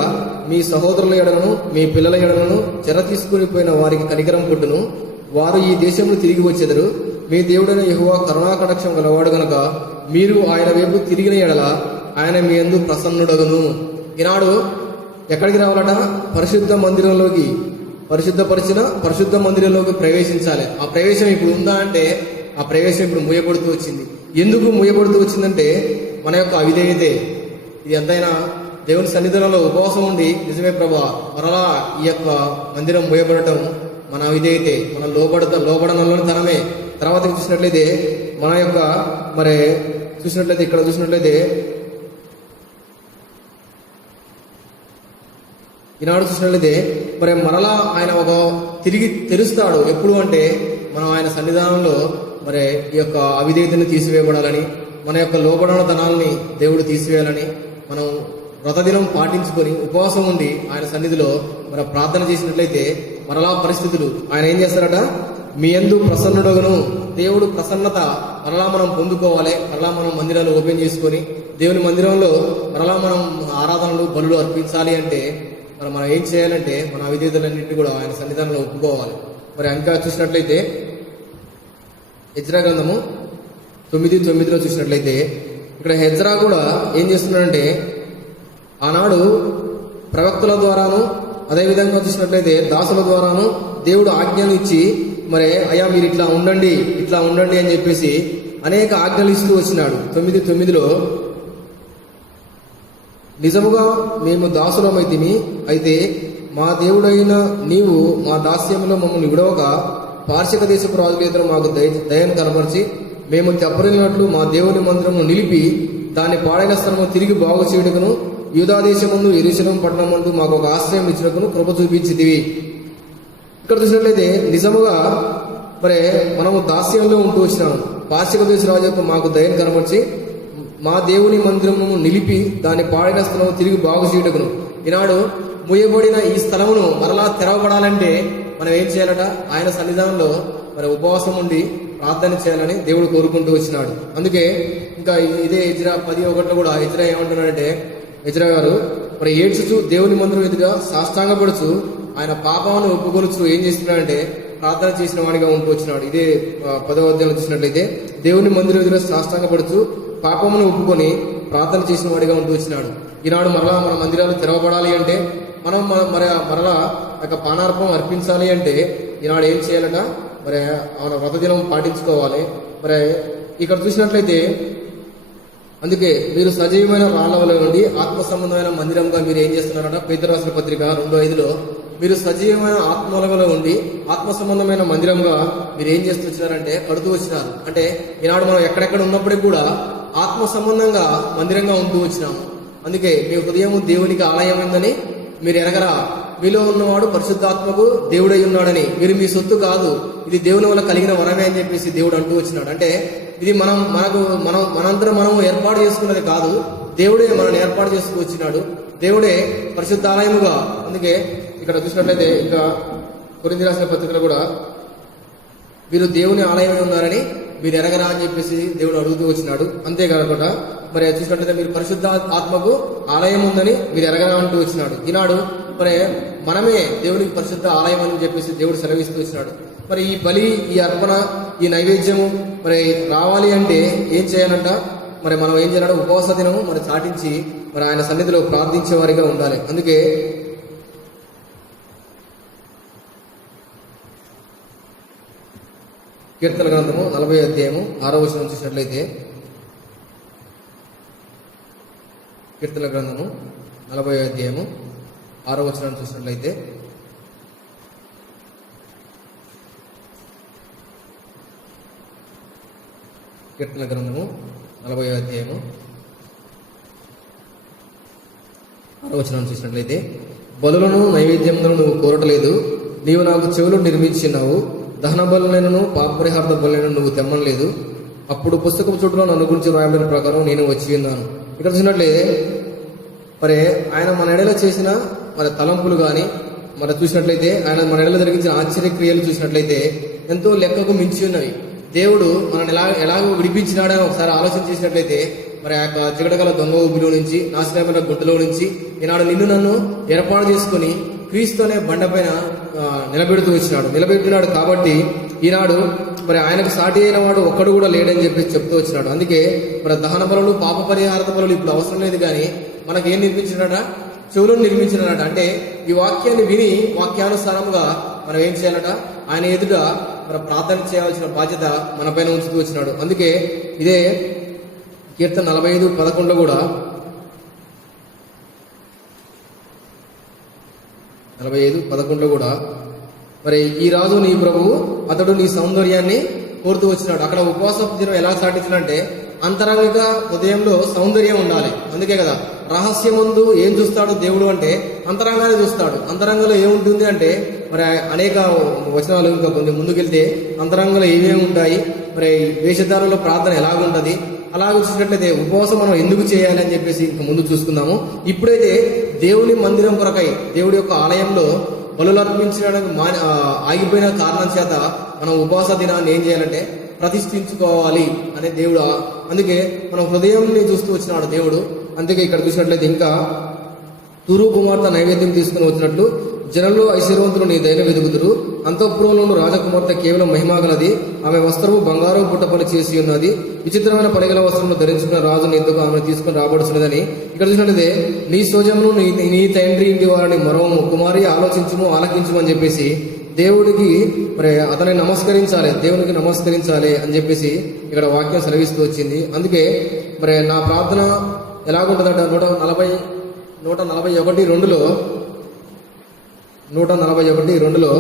మీ సహోదరుల ఎడలను మీ పిల్లల ఎడలను చెర తీసుకుని పోయిన వారికి కనికరం పుట్టును. వారు ఈ దేశంలో తిరిగి వచ్చెదరు. మీ దేవుడైన యెహోవా కరుణాకటాక్షం గలవాడు గనక మీరు ఆయన వైపు తిరిగిన ఎడల ఆయన మీ యందు ప్రసన్నుడగును. ఈనాడు ఎక్కడికి రావాలట? పరిశుద్ధ మందిరంలోకి, పరిశుద్ధపరిచిన పరిశుద్ధ మందిరంలోకి ప్రవేశించాలి. ఆ ప్రవేశం ఇప్పుడు ఉందా అంటే ఆ ప్రవేశం ఇప్పుడు మూయబడుతూ వచ్చింది. ఎందుకు మూయబడుతూ వచ్చిందంటే మన యొక్క అవిధేయతే. ఇది ఎంతైనా దేవుని సన్నిధిలో ఉపవాసం ఉండి నిజమే ప్రభా మరలా ఈ యొక్క మందిరం మూయబడటం మన అవిధేయతే, మన లోబడనంలోని తనమే. తర్వాత చూసినట్లయితే మన యొక్క మరి చూసినట్లయితే ఇక్కడ చూసినట్లయితే ఈనాడు చూసినట్లయితే మరి మరలా ఆయన ఒక తిరిగి తెరుస్తాడు. ఎప్పుడు అంటే మనం ఆయన సన్నిధానంలో మరి ఈ యొక్క అవిధేయతను తీసివేయబడాలని, మన యొక్క లోబడతనాల్ని దేవుడు తీసివేయాలని, మనం వ్రతదినం పాటించుకొని ఉపవాసం ఉండి ఆయన సన్నిధిలో మరి ప్రార్థన చేసినట్లయితే మరలా పరిస్థితులు ఆయన ఏం చేస్తారట, మీ యందు ప్రసన్నుడగును. దేవుడు ప్రసన్నత మరలా మనం పొందుకోవాలి. మరలా మనం మందిరాలు ఓపెన్ చేసుకొని దేవుని మందిరంలో మరలా మనం ఆరాధనలు బలులు అర్పించాలి అంటే మనం ఏం చేయాలంటే మన అవిధేయతలన్నింటినీ కూడా ఆయన సన్నిధానంలో ఒప్పుకోవాలి. మరి ఇంకా చూసినట్లయితే హెజ్రా గ్రంథము 9:9 చూసినట్లయితే ఇక్కడ హెజ్రా కూడా ఏం చేస్తున్నాడంటే ఆనాడు ప్రవక్తల ద్వారాను అదేవిధంగా చూసినట్లయితే దాసుల ద్వారాను దేవుడు ఆజ్ఞలు ఇచ్చి మరి అయ్యా మీరు ఇట్లా ఉండండి అని చెప్పేసి అనేక ఆజ్ఞలు ఇస్తూ వచ్చినాడు. 9:9 నిజముగా మేము దాసులమైతిమి, అయితే మా దేవుడైన నీవు మా దాస్యంలో మమ్మల్ని విడవక పార్శిక దేశపు రాజులేతను మాకు దయను కనపరిచి మేము తెప్పరినట్లు మా దేవుని మందిరమును నిలిపి దాన్ని పాడైన స్థలము తిరిగి బాగు చేయుటకును యూదా దేశమందు యెరూషలేము పట్టణమందు మాకు ఒక ఆశ్రయం ఇచ్చినకును కృప చూపించితివి. ఇక్కడ చూసినట్లయితే నిజముగా మరి మనము దాస్యంలో ఉంటూ వచ్చినాము. పార్శిక దేశ రాజు యొక్క మాకు దయను కనపరిచి మా దేవుని మందిరమును నిలిపి దాన్ని పాడిన స్థలము తిరిగి బాగు చేయుటకును. ఈనాడు మూయబడిన ఈ స్థలమును మరలా తెరవబడాలంటే మనం ఏం చేయాలట, ఆయన సన్నిధానంలో మరి ఉపవాసం ఉండి ప్రార్థన చేయాలని దేవుడు కోరుకుంటూ వచ్చినాడు. అందుకే ఇంకా ఇదే హెజ్రా 10:1 కూడా హెజ్రా ఏమంటున్నాడంటే, హెజ్రా గారు మరి ఏడ్చుచు దేవుని మందిరం ఎదుట సాష్టాంగపడుచు ఆయన పాపాలను ఒప్పుకొనుచు ఏం చేస్తున్నాడంటే ప్రార్థన చేసిన వాడిగా ఉంటూ వచ్చినాడు. ఇదే 10వ అధ్యాయంలో చూసినట్లయితే దేవుని మందిరం ఎదుట సాష్టాంగపడుచు పాపమును ఒప్పుకొని ప్రార్థన చేసిన వాడిగా ఉంటూ వచ్చినాడు. ఈనాడు మరలా మన మందిరాలు తెరవబడాలి అంటే మనం మరలా ఒక పానార్పం అర్పించాలి అంటే ఈనాడు ఏం చేయాలట, మరి మన వ్రతదినం పాటించుకోవాలి. మరి ఇక్కడ చూసినట్లయితే అందుకే మీరు సజీవమైన రాళ్ల వల్ల నుండి ఆత్మ సంబంధమైన మందిరంగా మీరు ఏం చేస్తున్నారట, పేతురు రాసిన పత్రిక 2:5 మీరు సజీవమైన ఆత్మల ఉండి ఆత్మ సంబంధమైన మందిరంగా మీరు ఏం చేస్తూ వచ్చినారంటే కడుతూ వచ్చినారు. అంటే ఈనాడు మనం ఎక్కడెక్కడ ఉన్నప్పటికీ కూడా ఆత్మ సంబంధంగా మందిరంగా ఉంటూ వచ్చినాము. అందుకే మీ హృదయము దేవునికి ఆలయమైందని మీరు ఎరగరా, మీలో ఉన్నవాడు పరిశుద్ధాత్మకు దేవుడై ఉన్నాడని, మీరు మీ సొత్తు కాదు, ఇది దేవుని వల్ల కలిగిన వరమే అని చెప్పేసి దేవుడు అంటూ వచ్చినాడు. అంటే ఇది మనందరం మనం ఏర్పాటు చేసుకున్నది కాదు, దేవుడే మనల్ని ఏర్పాటు చేసుకు వచ్చినాడు. దేవుడే పరిశుద్ధాలయముగా. అందుకే ఇక్కడ చూసినట్లయితే ఇంకా కొరింథీ రాసిన పత్రికలో కూడా మీరు దేవుని ఆలయమై ఉన్నారని మీరు ఎరగరా అని చెప్పేసి దేవుడు అడుగుతూ వచ్చినాడు. అంతేకాకుండా మరి చూసినట్లయితే మీరు పరిశుద్ధ ఆత్మకు ఆలయం ఉందని మీరు ఎరగరా అంటూ వచ్చినాడు. ఈనాడు మరి మనమే దేవునికి పరిశుద్ధ ఆలయం అని చెప్పేసి దేవుడు సెలవిస్తూ వచ్చినాడు. మరి ఈ బలి, ఈ అర్పణ, ఈ నైవేద్యము మరి రావాలి అంటే ఏం చేయాలంట, మరి మనం ఏం చేయాలంటే ఉపవాస దినము మరి చాటించి మరి ఆయన సన్నిధిలో ప్రార్థించే వారిగా ఉండాలి. అందుకే కీర్తన గ్రంథము 40వ అధ్యాయము 6వ వచనం చూసినట్లయితే, కీర్తన గ్రంథము 40వ అధ్యాయము 6వ వచనం చూసినట్లయితే, కీర్తన గ్రంథము 40వ అధ్యాయము 6వ వచనం చూసినట్లయితే, బలులను నైవేద్యములను నువ్వు కోరటలేదు, నీవు నాకు చెవులు నిర్మించినావు, దహన బలులను పాపపరిహార్థ బలులను నువ్వు తెమ్మలేదు, అప్పుడు పుస్తకం చుట్టూ నన్ను గురించి రాయబడిన ప్రకారం నేను వచ్చి ఉన్నాను. ఇక్కడ చూసినట్లయితే మరి ఆయన మన ఎడలో చేసిన మరి తలంపులు కానీ మరి చూసినట్లయితే ఆయన మన ఎడలో జరిగించిన ఆశ్చర్యక్రియలు చూసినట్లయితే ఎంతో లెక్కకు మించి ఉన్నవి. దేవుడు మనల్ని ఎలాగో విడిపించినాడని ఒకసారి ఆలోచన చేసినట్లయితే మరి ఆ యొక్క జగడగల దొంగ ఊబిలో నుంచి, నాశనమైన గుడ్డలో నుంచి ఈనాడు నిన్ను నన్ను ఏర్పాటు చేసుకుని క్రీస్తు అనే బండపైన నిలబెట్టినాడు. కాబట్టి ఈనాడు మరి ఆయనకు సాటి అయిన వాడు ఒక్కడు కూడా లేడని చెప్పి చెప్తూ వచ్చినాడు. అందుకే మరి దహన బలులు, పాప పరిహార బలులు ఇప్పుడు అవసరం లేదు, కానీ మనకి ఏం నిర్మించినాడ, చెవులను నిర్మించినాడట. అంటే ఈ వాక్యాన్ని విని వాక్యానుసారంగా మనం ఏం చేయాలట, ఆయన ఎదుట మరి ప్రార్థన చేయాల్సిన బాధ్యత మన పైన ఉంచుతూ వచ్చినాడు. అందుకే ఇదే కీర్తన 45:11 కూడా 45:11 కూడా మరి ఈ రాజు నీ ప్రభువు, అతడు నీ సౌందర్యాన్ని కోరుతూ వచ్చినాడు. అక్కడ ఉపవాస దినం ఎలా సాటించాలంటే అంతరంగిక హృదయంలో సౌందర్యం ఉండాలి. అందుకే కదా రహస్యమందు ఏం చూస్తాడు దేవుడు అంటే అంతరంగానే చూస్తాడు. అంతరంగంలో ఏముంటుంది అంటే మరి అనేక వచనాలు ఇంకా కొన్ని ముందుకెళ్తే అంతరంగంలో ఏమేమి ఉంటాయి, మరి వేషధారుల ప్రార్థన ఎలాగుంటది, అలాగే చూసినట్లయితే ఉపవాసం మనం ఎందుకు చేయాలి అని చెప్పేసి ఇంకా ముందు చూసుకుందాము. ఇప్పుడైతే దేవుని మందిరం కొరకై దేవుడి యొక్క ఆలయంలో బలులు అర్పించడానికి ఆగిపోయిన కారణం చేత మనం ఉపవాస దినాన్ని ఏం చేయాలంటే ప్రతిష్ఠించుకోవాలి అనే దేవుడు. అందుకే మన హృదయంని చూస్తూ వచ్చినాడు దేవుడు. అందుకే ఇక్కడ చూసినట్లయితే ఇంకా తురు కుమార్తె నైవేద్యం తీసుకుని వచ్చినట్లు జనంలో ఐశ్వర్యవంతులు నీ దైన వెతుకుతురు. అంతఃపురంలోని రాజకుమార్తె కేవలం మహిమాగలది. ఆమె వస్త్రము బంగారు పుట్టపని చేసి ఉన్నది. విచిత్రమైన పనిగల వస్త్రమును ధరించుకున్న రాజు నీతో ఆమెను తీసుకుని రాబడుతున్నదని ఇక్కడ చూసినట్లయితే నీ సోజమును నీ తండ్రి ఇంటి వారిని మరొము కుమారి ఆలోచించుము ఆలకించుము అని చెప్పేసి దేవుడికి మరి అతన్ని నమస్కరించాలి, దేవునికి నమస్కరించాలి అని చెప్పేసి ఇక్కడ వాక్యం సెలవిస్తూ వచ్చింది. అందుకే మరి నా ప్రార్థన ఎలాగుంటుందంటే 141:2లో 141:2లో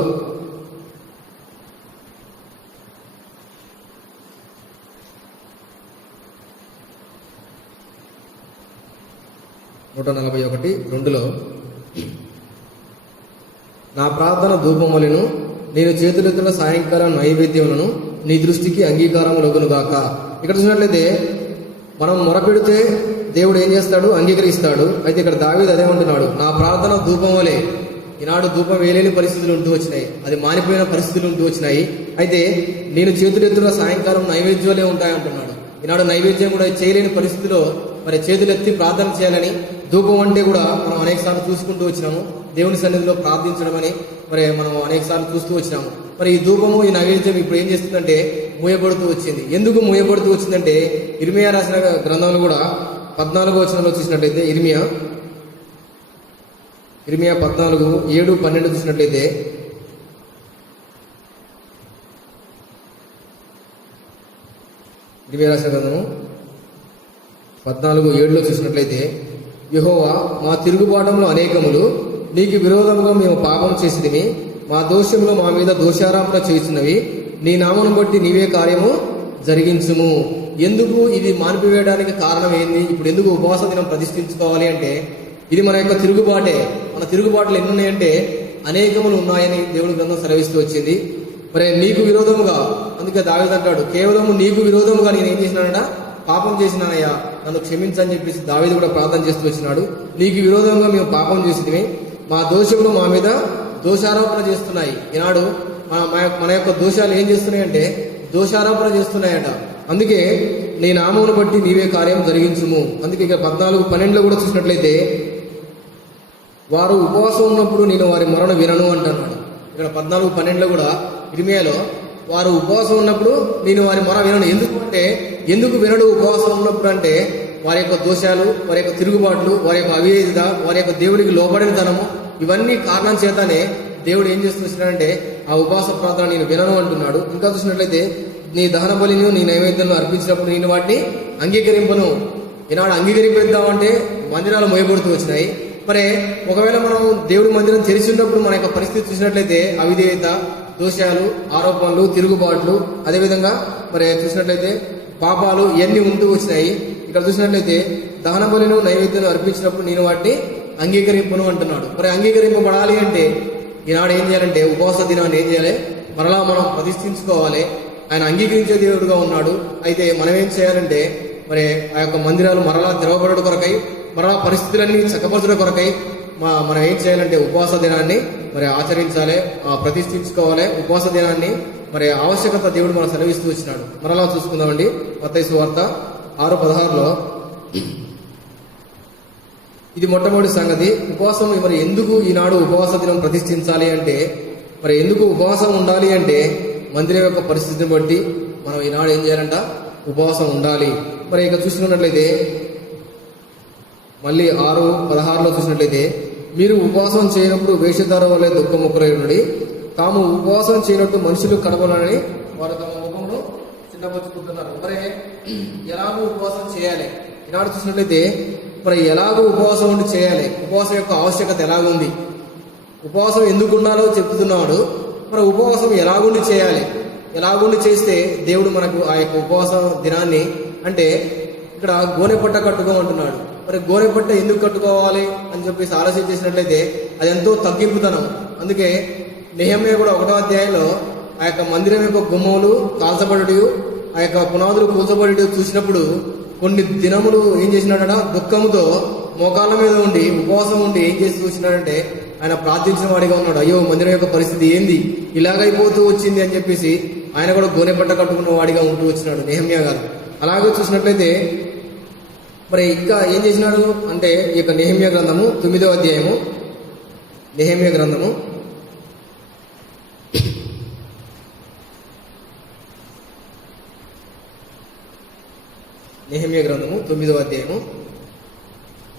నా ప్రార్థన ధూపములను నేను చేతులెత్తున సాయంకాలం నైవేద్యములను నీ దృష్టికి అంగీకారములగును గాక. ఇక్కడ చూసినట్లయితే మనం మొరపెడితే దేవుడు ఏం చేస్తాడు, అంగీకరిస్తాడు. అయితే ఇక్కడ దావీదు అదే ఉంటున్నాడు, నా ప్రార్థన ధూపం వలె. ఈనాడు ధూపం వేయలేని పరిస్థితులు ఉంటూ వచ్చినాయి, అది మానిపోయిన పరిస్థితులు ఉంటూ వచ్చినాయి. అయితే నేను చేతులెత్తున సాయంకాలం నైవేద్యాలే ఉంటాయంటున్నాడు. ఈనాడు నైవేద్యం కూడా చేయలేని పరిస్థితిలో మరి చేతులెత్తి ప్రార్థన చేయాలని, ధూపం అంటే కూడా మనం అనేక సార్లు చూసుకుంటూ వచ్చినాము. దేవుని సన్నిధిలో ప్రార్థించడం అని మరి మనం అనేక సార్లు చూస్తూ వచ్చినాము. మరి ఈ ధూపము ఈ నైవేద్యం ఇప్పుడు ఏం చేస్తుందంటే మూయబడుతూ వచ్చింది. ఎందుకు మూయబడుతూ వచ్చిందంటే ఇర్మియా రాసిన గ్రంథంలో కూడా 14వ వచనంలో చూసినట్లయితే ఇర్మియా 14:7-12 చూసినట్లయితే ఇర్మియా రాసిన గ్రంథము 14:7లో చూసినట్లయితే యెహోవా మా తిరుగుబాటులో అనేకములు నీకు విరోధముగా మేము పాపం చేసిదిమి, మా దోషములు మా మీద దోషారోపణ చేసినవి, నీ నామను బట్టి నీవే కార్యము జరిగించుము. ఎందుకు ఇది మానిపివేయడానికి కారణం ఏంది, ఇప్పుడు ఎందుకు ఉపవాస దినం ప్రతిష్ఠించుకోవాలి అంటే ఇది మన యొక్క తిరుగుబాటే. మన తిరుగుబాట్లు ఎన్ని ఉన్నాయంటే అనేకములు ఉన్నాయని దేవుడి గ్రంథం సెలవిస్తూ వచ్చింది. మరి నీకు విరోధముగా, అందుకే దావీదు అంటాడు కేవలం నీకు విరోధముగా నేను ఏం చేసినానట పాపం చేసినానయ్యా, నన్ను క్షమించని చెప్పేసి దావీదు కూడా ప్రార్థన చేస్తూ వచ్చినాడు. నీకు విరోధంగా మేము పాపం చేసినవి, మా దోషములు మా మీద దోషారోపణ చేస్తున్నాయి. ఈనాడు మన యొక్క దోషాలు ఏం చేస్తున్నాయంటే దోషారోపణ చేస్తున్నాయట. అందుకే నీ నామమును బట్టి నీవే కార్యం జరిగించుము. అందుకే ఇక 14:12లో కూడా చూసినట్లయితే వారు ఉపవాసం ఉన్నప్పుడు నేను వారి మొరను వినను అంటున్నాడు. ఇక్కడ 14:12లో కూడా ఇర్మియాలో వారు ఉపవాసం ఉన్నప్పుడు నేను వారి మొర వినను. ఎందుకు అంటే ఎందుకు వినడు ఉపవాసం ఉన్నప్పుడు అంటే వారి యొక్క దోషాలు, వారి యొక్క తిరుగుబాట్లు, వారి యొక్క అవిధేయత, వారి యొక్క దేవుడికి లోబడినతనము, ఇవన్నీ కారణం చేతనే దేవుడు ఏం చేస్తున్నాడంటే ఆ ఉపవాస ప్రార్థన నేను వినను అంటున్నాడు. ఇంకా చూసినట్లయితే నీ దహన బలిని నీ నైవేద్యాలను అర్పించినప్పుడు నేను వాటిని అంగీకరింపను. ఈనాడు అంగీకరింపేద్దామంటే మందిరాలు మోయబడుతూ వచ్చినాయి. మరి ఒకవేళ మనం దేవుడి మందిరం తెరిచి ఉన్నప్పుడు మన యొక్క పరిస్థితి చూసినట్లయితే అవిధేయత, దోషాలు, ఆరోపణలు, తిరుగుబాట్లు, అదేవిధంగా మరి చూసినట్లయితే పాపాలు ఇవన్నీ ఉంటూ వచ్చినాయి. ఇక్కడ చూసినట్లయితే దహన బలిను నైవేద్యాలు అర్పించినప్పుడు నేను వాటిని అంగీకరింపను అంటున్నాడు. మరి అంగీకరింపబడాలి అంటే ఈనాడు ఏం చేయాలంటే ఉపవాస దినాన్ని ఏం చేయాలి, మరలా మనం ప్రతిష్ఠించుకోవాలి. ఆయన అంగీకరించే దేవుడుగా ఉన్నాడు. అయితే మనం ఏం చేయాలంటే మరి ఆ యొక్క మందిరాలు మరలా తెరవబడడం కొరకై, మరలా పరిస్థితులన్నీ చక్కపరచడం కొరకై మనం ఏం చేయాలంటే ఉపవాస దినాన్ని మరి ఆచరించాలి, ప్రతిష్ఠించుకోవాలి. ఉపవాస దినాన్ని మరి ఆవశ్యకత దేవుడు మనం సెలవిస్తూ వచ్చినాడు. మరలా చూసుకుందామండి. మత్తయి సువార్త 6:16లో ఇది మొట్టమొదటి సంగతి. ఉపవాసం మరి ఎందుకు ఈనాడు ఉపవాస దినం ప్రతిష్ఠించాలి అంటే మరి ఎందుకు ఉపవాసం ఉండాలి అంటే మందిరం యొక్క పరిస్థితిని బట్టి మనం ఈనాడు ఏం చేయాలంట ఉపవాసం ఉండాలి. మరి ఇక చూసుకున్నట్లయితే మళ్ళీ 6:16లో చూసినట్లయితే మీరు ఉపవాసం చేయనప్పుడు వేషధార వల్లే దుఃఖముఖులై తాము ఉపవాసం చేయనట్టు మనుషులు కనబడాలని వారు తమ ముఖమును చిన్నపరుచుకుంటున్నారు. మరి ఎలాగో ఉపవాసం చేయాలి. ఈనాడు చూసినట్లయితే మరి ఎలాగో ఉపవాసం ఉండి చేయాలి. ఉపవాసం యొక్క ఆవశ్యకత ఎలాగుంది, ఉపవాసం ఎందుకు ఉండాలో చెప్తున్నాడు. మరి ఉపవాసం ఎలాగుండి చేయాలి, ఎలాగుండి చేస్తే దేవుడు మనకు ఆ యొక్క ఉపవాస దినాన్ని, అంటే ఇక్కడ గోనెపట్ట కట్టుకోమంటున్నాడు. మరి గోనెపట్ట ఎందుకు కట్టుకోవాలి అని చెప్పేసి ఆలోచన చేసినట్లయితే అది ఎంతో తగ్గింపుతనం. అందుకే నెహెమ్యా కూడా 1వ అధ్యాయంలో ఆ యొక్క మందిరం యొక్క గుమ్మములు కాల్చబడి, ఆ యొక్క పునాదులు కూల్చబడి చూసినప్పుడు కొన్ని దినములు ఏం చేసినాడట, దుఃఖంతో మోకాళ్ళ మీద ఉండి ఉపవాసం ఉండి ఏం చేసి చూసినాడంటే ఆయన ప్రార్థించిన వాడిగా ఉన్నాడు. అయ్యో మందిరం యొక్క పరిస్థితి ఏంది, ఇలాగైపోతూ వచ్చింది అని చెప్పేసి ఆయన కూడా గోనెపట్ట కట్టుకున్న వాడిగా ఉంటూ వచ్చినాడు నెహెమ్యా గారు. అలాగే చూసినట్లయితే మరి ఇంకా ఏం చేసినాడు అంటే ఈ యొక్క నెహెమ్యా గ్రంథము 9వ అధ్యాయము, నెహెమ్యా గ్రంథము 9వ అధ్యాయము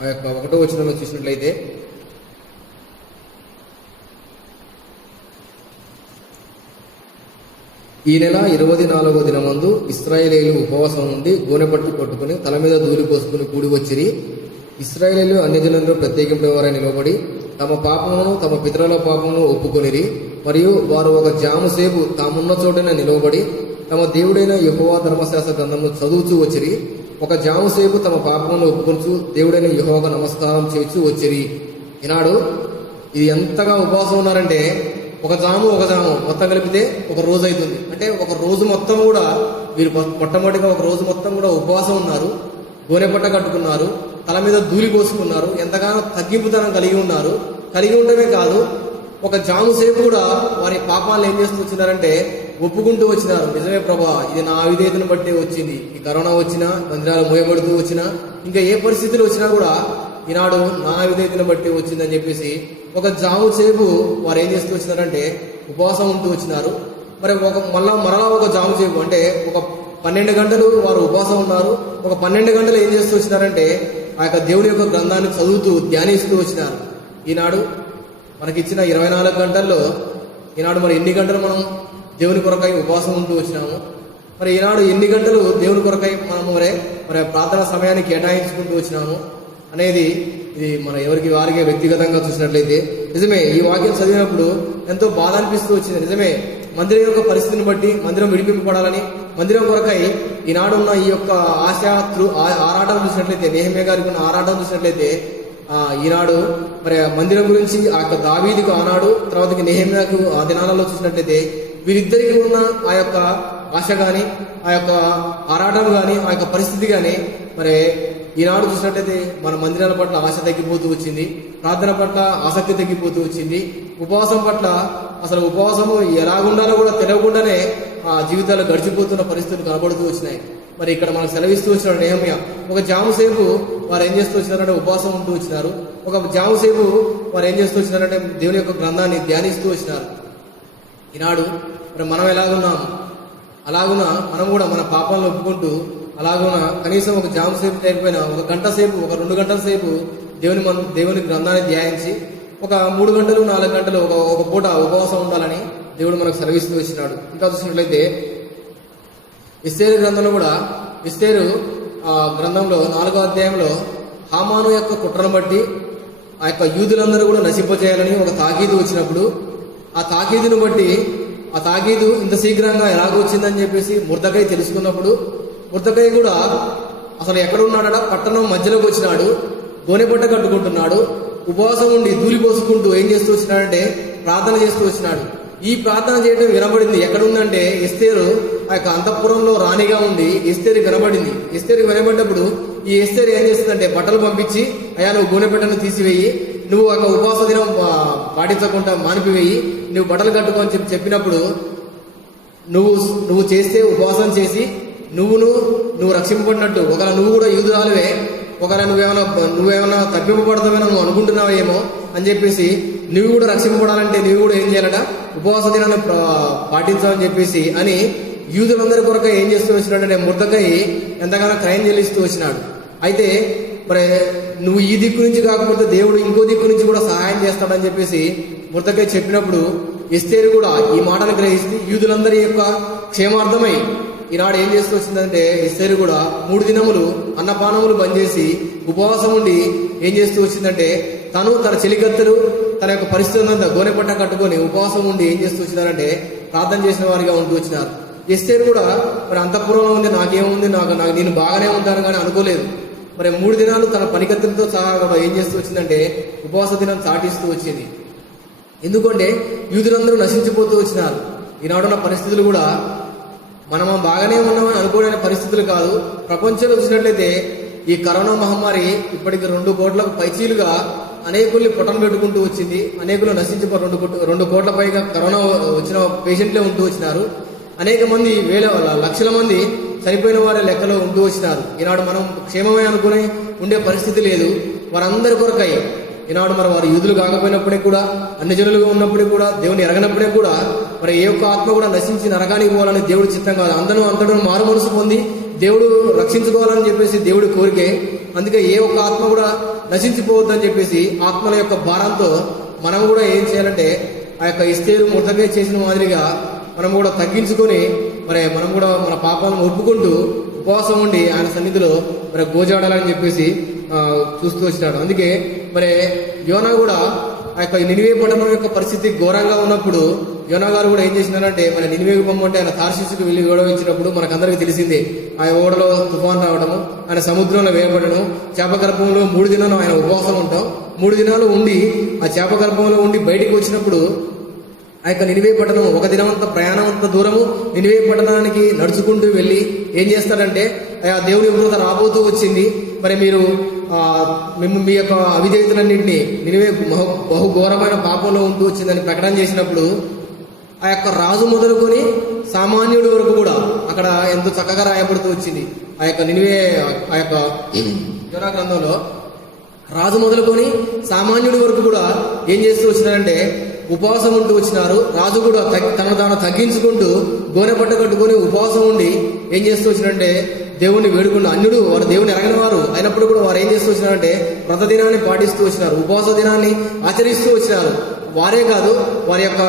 ఆ యొక్క 1వ వచనంలో చూసినట్లయితే, ఈ నెల 24వ దినమందు ఇశ్రాయేలీయులు ఉపవాసం ఉండి గోనెపట్టు పట్టుకుని తల మీద ధూళి పోసుకుని కూడి వచ్చిరి. ఇశ్రాయేలీయులు అన్యజనులలో ప్రత్యేకించిన వారై నిలబడి తమ పాపమును తమ పితరుల పాపమును ఒప్పుకొనిరి. మరియు వారు ఒక జాము సేపు తామున్న చోటన నిలవబడి తమ దేవుడైన యెహోవా ధర్మశాస్త్ర గ్రంథమును చదువుచూ వచ్చిరి. ఒక జాము సేపు తమ పాపమును ఒప్పుకొనుచు దేవుడైన యెహోవాకు నమస్కారం చేస్తూ వచ్చిరి. ఈనాడు ఇది ఎంతగా ఉపవాసం ఉన్నారంటే ఒక జాము మొత్తం కలిపితే ఒక రోజు అవుతుంది. అంటే ఒక రోజు మొత్తం కూడా వీరు మొట్టమొదటిగా ఒక రోజు మొత్తం కూడా ఉపవాసం ఉన్నారు, గోనెపట్ట కట్టుకున్నారు, తల మీద ధూళి పోసుకున్నారు, ఎంతగానో తగ్గింపుతనం కలిగి ఉన్నారు. కలిగి ఉండమే కాదు, ఒక జాము సేపు కూడా వారి పాపాలను ఏం చేస్తూ వచ్చినారంటే ఒప్పుకుంటూ వచ్చినారు. నిజమే ప్రభా, ఇది నా అవిధేయతను బట్టే వచ్చింది. ఈ కరోనా వచ్చినా, మందిరాలు మోయబడుతూ వచ్చినా, ఇంకా ఏ పరిస్థితులు వచ్చినా కూడా ఈనాడు నా అవిధేయతను బట్టి వచ్చిందని చెప్పేసి ఒక జాము సేపు వారు ఏం చేస్తూ వచ్చినారంటే ఉపవాసం ఉంటూ వచ్చినారు. మరి మరలా ఒక జాము సేపు అంటే ఒక 12 గంటలు వారు ఉపవాసం ఉన్నారు. ఒక 12 గంటలు ఏం చేస్తూ వచ్చినారంటే ఆ యొక్క దేవుని యొక్క గ్రంథాన్ని చదువుతూ ధ్యానిస్తూ వచ్చినారు. ఈనాడు మనకిచ్చిన 24 గంటల్లో ఈనాడు మరి ఎన్ని గంటలు మనం దేవుని కొరకై ఉపవాసం ఉంటూ వచ్చినాము? మరి ఈనాడు ఎన్ని గంటలు దేవుని కొరకై మనము మరి ప్రార్థన సమయాన్ని కేటాయించుకుంటూ వచ్చినాము అనేది ఇది మన ఎవరికి వారికి వ్యక్తిగతంగా చూసినట్లయితే నిజమే. ఈ వాక్యం చదివినప్పుడు ఎంతో బాధ అనిపిస్తూ వచ్చింది. నిజమే, మందిరం యొక్క పరిస్థితిని బట్టి మందిరం విడిపింపబడాలని, మందిరం కొరకై ఈనాడు ఉన్న ఈ యొక్క ఆరాటం చూసినట్లయితే, నెహెమ్యా గారికి ఉన్న ఆరాటం చూసినట్లయితే ఈనాడు మరి మందిరం గురించి ఆ యొక్క దావీదుకు ఆనాడు, తర్వాతకి నెహెమ్యాకు ఆ దినాలలో చూసినట్లయితే వీరిద్దరికి ఉన్న ఆ యొక్క ఆశ కానీ, ఆ యొక్క ఆరాటం కానీ, ఆ యొక్క పరిస్థితి కానీ మరి ఈనాడు చూసినట్లయితే మన మందిరాల పట్ల ఆశ తగ్గిపోతూ వచ్చింది, ప్రార్థన పట్ల ఆసక్తి తగ్గిపోతూ వచ్చింది, ఉపవాసం పట్ల అసలు ఉపవాసము ఎలాగుండాలో కూడా తెలియకుండానే ఆ జీవితాలు గడిచిపోతున్న పరిస్థితులు కనబడుతూ వచ్చినాయి. మరి ఇక్కడ మనకు సెలవిస్తూ వచ్చినాడు నెహెమ్యా. ఒక జాము సేపు వారు ఏం చేస్తూ వచ్చినారంటే ఉపవాసం ఉంటూ వచ్చినారు. ఒక జాము సేపు వారు ఏం చేస్తూ వచ్చినారంటే దేవుని యొక్క గ్రంథాన్ని ధ్యానిస్తూ వచ్చినారు. ఈనాడు మరి మనం ఎలాగున్నాము, అలాగున మనం కూడా మన పాపాలను ఒప్పుకుంటూ అలాగున కనీసం ఒక జాము సేపు లేకపోయినా ఒక గంట సేపు, ఒక 2 గంటల సేపు దేవుని గ్రంథాన్ని ధ్యానించి ఒక 3 గంటలు 4 గంటలు ఒక పూట ఉపవాసం ఉండాలని దేవుడు మనకు సెలవిస్తూ వచ్చినాడు. ఇంకా చూసినట్లయితే ఎస్తేరు గ్రంథంలో కూడా, ఎస్తేరు గ్రంథంలో 4వ అధ్యాయంలో హామాను యొక్క కుట్రను బట్టి ఆ యొక్క యూదులందరూ కూడా నశింపజేయాలని ఒక తాకీదు వచ్చినప్పుడు, ఆ తాకీదును బట్టి ఆ తాకీదు ఇంత శీఘ్రంగా ఎలాగొచ్చిందని చెప్పేసి ముర్దకై తెలుసుకున్నప్పుడు, ముర్దకై కూడా అసలు ఎక్కడున్నాడా, పట్టణం మధ్యలోకి వచ్చినాడు, గోనెపట్ట కట్టుకుంటున్నాడు, ఉపవాసం ఉండి ధూళి పోసుకుంటూ ఏం చేస్తూ వచ్చినాడంటే ప్రార్థన చేస్తూ వచ్చినాడు. ఈ ప్రార్థన చేయడం వినబడింది. ఎక్కడుందంటే ఎస్తేరు ఆ యొక్క అంతఃపురంలో రాణిగా ఉండి ఎస్తేరు వినబడింది. ఎస్తేరు వినబడ్డప్పుడు ఈ ఎస్తేరు ఏం చేస్తుందంటే బట్టలు పంపించి, అయ్యా నువ్వు గోనెపట్టను తీసివేయి, నువ్వు ఒక ఉపవాస దినం పాటించకుండా మానిపివేయి, నువ్వు బట్టలు కట్టుకో అని చెప్పినప్పుడు నువ్వు చేస్తే ఉపవాసం చేసి నువ్వు రక్షింపబడినట్టు, ఒకవేళ నువ్వు కూడా యూదురాలువే, ఒకవేళ నువ్వేమైనా తప్పింపబడతావేమో నువ్వు అనుకుంటున్నావేమో అని చెప్పేసి నువ్వు కూడా రక్షింపబడాలంటే నువ్వు కూడా ఏం చేయాలట, ఉపవాస దినాన్ని పాటించాలని చెప్పేసి అని యూదులందరి కొరకు ఏం చేస్తూ వచ్చినాడంటే ముర్దకై ఎంతగానో క్రయం చెల్లిస్తూ వచ్చినాడు. అయితే మరి నువ్వు ఈ దిక్కు నుంచి కాకపోతే దేవుడు ఇంకో దిక్కు నుంచి కూడా సహాయం చేస్తాడని చెప్పేసి ముర్దకై చెప్పినప్పుడు ఎస్తేరు కూడా ఈ మాటను గ్రహిస్తే యూదులందరి యొక్క క్షేమార్థమై ఈనాడు ఏం చేస్తూ వచ్చిందంటే ఎస్తేరు కూడా 3 దినములు అన్నపానములు బంద్ చేసి ఉపవాసం ఉండి ఏం చేస్తూ వచ్చిందంటే తను తన చెలికత్తెలు తన యొక్క పరిస్థితులంతా గోనెపట్ట కట్టుకొని ఉపవాసం ఉండి ఏం చేస్తూ వచ్చినారంటే ప్రార్థన చేసిన వారిగా ఉంటూ వచ్చినారు. ఎస్తేరు కూడా మరి అంతఃపురంలో ఉంది, నాకేముంది, నాకు నేను బాగానే ఉంటాను కానీ అనుకోలేదు. మరి 3 దినాలు తన పనికత్తులతో సహా కూడా ఏం చేస్తూ వచ్చిందంటే ఉపవాస దినం చాటిస్తూ వచ్చింది. ఎందుకంటే యూదులందరూ నశించిపోతూ వచ్చినారు. ఈనాడున్న పరిస్థితులు కూడా మనం బాగానే ఉన్నామని అనుకోవడానికి పరిస్థితులు కాదు. ప్రపంచంలో చూసినట్లయితే ఈ కరోనా మహమ్మారి ఇప్పటికి 2 కోట్లకు పైచీలుగా అనేకుల్ని పొట్టను పెట్టుకుంటూ వచ్చింది. అనేకులు నశించిపో 2 కోట్ల పైగా కరోనా వచ్చిన పేషెంట్లే ఉంటూ వచ్చినారు. అనేక మంది లక్షల మంది చనిపోయిన వారి లెక్కలో ఉంటూ వచ్చినారు. ఈనాడు మనం క్షేమమే అనుకుని ఉండే పరిస్థితి లేదు. వారందరి కొరకై ఈనాడు మరి వారు యూదులు కాకపోయినప్పుడే కూడా, అన్ని జనులుగా ఉన్నప్పుడే కూడా, దేవుని ఎరగనప్పుడే కూడా మరి ఏ ఒక్క ఆత్మ కూడా నశించి నరకానికి పోవాలని దేవుడి చిత్తం కాదు. అంతటా మారు మనసు పొంది దేవుడు రక్షించుకోవాలని చెప్పేసి దేవుడి కోరికే. అందుకే ఏ ఒక్క ఆత్మ కూడా నశించిపోవద్దని చెప్పేసి ఆత్మల యొక్క భారంతో మనం కూడా ఏం చేయాలంటే ఆ యొక్క ఎస్తేరు మొదటగా చేసిన మాదిరిగా మనం కూడా తగ్గించుకొని మరి మనం కూడా మన పాపాలను ఒప్పుకుంటూ ఉపవాసం ఉండి ఆయన సన్నిధిలో మరి గోజాడాలని చెప్పేసి చూస్తూ వచ్చినాడు. అందుకే మరి యోనా కూడా ఆ యొక్క నినివే పట్టణం యొక్క పరిస్థితి ఘోరంగా ఉన్నప్పుడు యోనా గారు కూడా ఏం చేసినారంటే మన నినివేకు పొమ్మంటే ఆయన తార్షీసుకు వెళ్ళి గౌరవించినప్పుడు మనకందరికీ తెలిసిందే. ఆ ఓడలో తుఫాన్ రావడము, ఆయన సముద్రంలో వేయబడడం, చేపగర్భంలో 3 దినాలు ఆయన ఉపవాసం ఉంటాం. 3 దినాలు ఉండి ఆ చేపగర్భంలో ఉండి బయటికి వచ్చినప్పుడు ఆ యొక్క నినివే పట్టణం 1 దినమంత ప్రయాణం అంత దూరము నినివే పట్టణానికి నడుచుకుంటూ వెళ్ళి ఏం చేస్తాడంటే ఆ దేవుని ఉగ్రత రాబోతూ వచ్చింది, మరి మీరు మీ యొక్క అవిధేయతలన్నింటినీ నినివే బహుఘోరమైన పాపంలో ఉంటూ వచ్చిందని ప్రకటన చేసినప్పుడు ఆ యొక్క రాజు మొదలుకొని సామాన్యుడి వరకు కూడా అక్కడ ఎంతో చక్కగా రాయబడుతూ వచ్చింది. ఆ యొక్క నినివే ఆ యొక్క యోనా గ్రంథంలో రాజు మొదలుకొని సామాన్యుడి వరకు కూడా ఏం చేస్తూ వచ్చినారంటే ఉపవాసం ఉంటూ వచ్చినారు. రాజు కూడా తాను తగ్గించుకుంటూ గోనె పట్ట కట్టుకుని ఉపవాసం ఉండి ఏం చేస్తూ వచ్చినారంటే దేవుణ్ణి వేడుకున్న అన్యుడు వారు దేవుని ఎరగని వారు అయినప్పుడు కూడా వారు ఏం చేస్తూ వచ్చినారంటే వ్రత దినాన్ని పాటిస్తూ వచ్చినారు, ఉపవాస దినాన్ని ఆచరిస్తూ వచ్చినారు. వారే కాదు, వారి యొక్క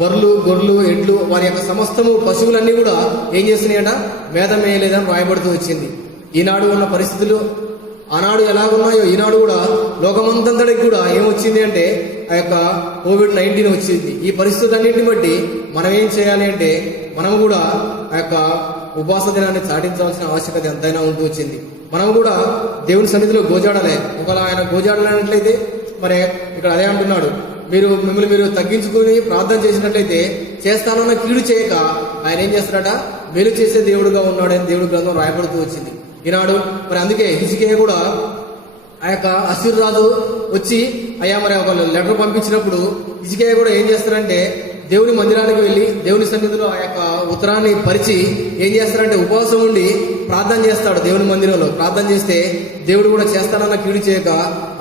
బర్రెలు, గొర్రెలు, ఎడ్లు, వారి యొక్క సమస్తము పశువులన్నీ కూడా ఏం చేస్తున్నాయట మేత మేయలేదని రాయబడుతూ వచ్చింది. ఈనాడు ఉన్న పరిస్థితులు ఆనాడు ఎలాగున్నాయో ఈనాడు కూడా లోకమంతంతటికి కూడా ఏమొచ్చింది అంటే ఆ యొక్క COVID-19 వచ్చింది. ఈ పరిస్థితులన్నింటిని బట్టి మనం ఏం చేయాలి అంటే మనం కూడా ఆ యొక్క ఉపవాస దినాన్ని చాటించాల్సిన ఆవశ్యకత ఎంతైనా ఉంటూ వచ్చింది. మనం కూడా దేవుని సన్నిధిలో గోజాడాలి. ఒకవేళ ఆయన గోజాడాలన్నట్లయితే మరి ఇక్కడ అదే అంటున్నాడు, మిమ్మల్ని మీరు తగ్గించుకుని ప్రార్థన చేసినట్లయితే చేస్తానన్న కీడు చేయక ఆయన ఏం చేస్తాడట మేలు చేసే దేవుడుగా ఉన్నాడని దేవుడి గ్రంథం రాయబడుతూ వచ్చింది. ఈనాడు మరి అందుకే హిజ్కియా కూడా ఆ యొక్క అశ్షూరు రాజు వచ్చి అయ్యా మరి ఒక లెటర్ పంపించినప్పుడు హిజ్కియా కూడా ఏం చేస్తారంటే దేవుని మందిరానికి వెళ్ళి దేవుని సన్నిధిలో ఆ యొక్క ఉత్తరాన్ని పరిచి ఏం చేస్తారంటే ఉపవాసం ఉండి ప్రార్థన చేస్తాడు. దేవుని మందిరంలో ప్రార్థన చేస్తే దేవుడు కూడా చేస్తాడన్న కీడు చేయక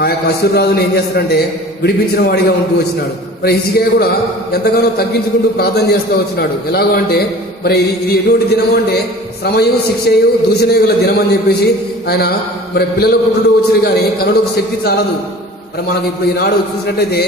ఆ యొక్క అశ్షూరు రాజుని ఏం చేస్తాడంటే విడిపించిన వాడిగా ఉంటూ వచ్చినాడు. మరి హిజ్కియా కూడా ఎంతగానో తగ్గించుకుంటూ ప్రార్థన చేస్తూ వచ్చినాడు. ఎలాగో అంటే మరి ఇది ఎటువంటి దినము అంటే శ్రమయు శిక్షయు దూషణయు గల దినం అని చెప్పేసి ఆయన మరి పిల్లలు పుట్టుతూ వచ్చిన కానీ కనులకు శక్తి చాలదు. మరి మనకి ఇప్పుడు ఈనాడు చూసినట్లయితే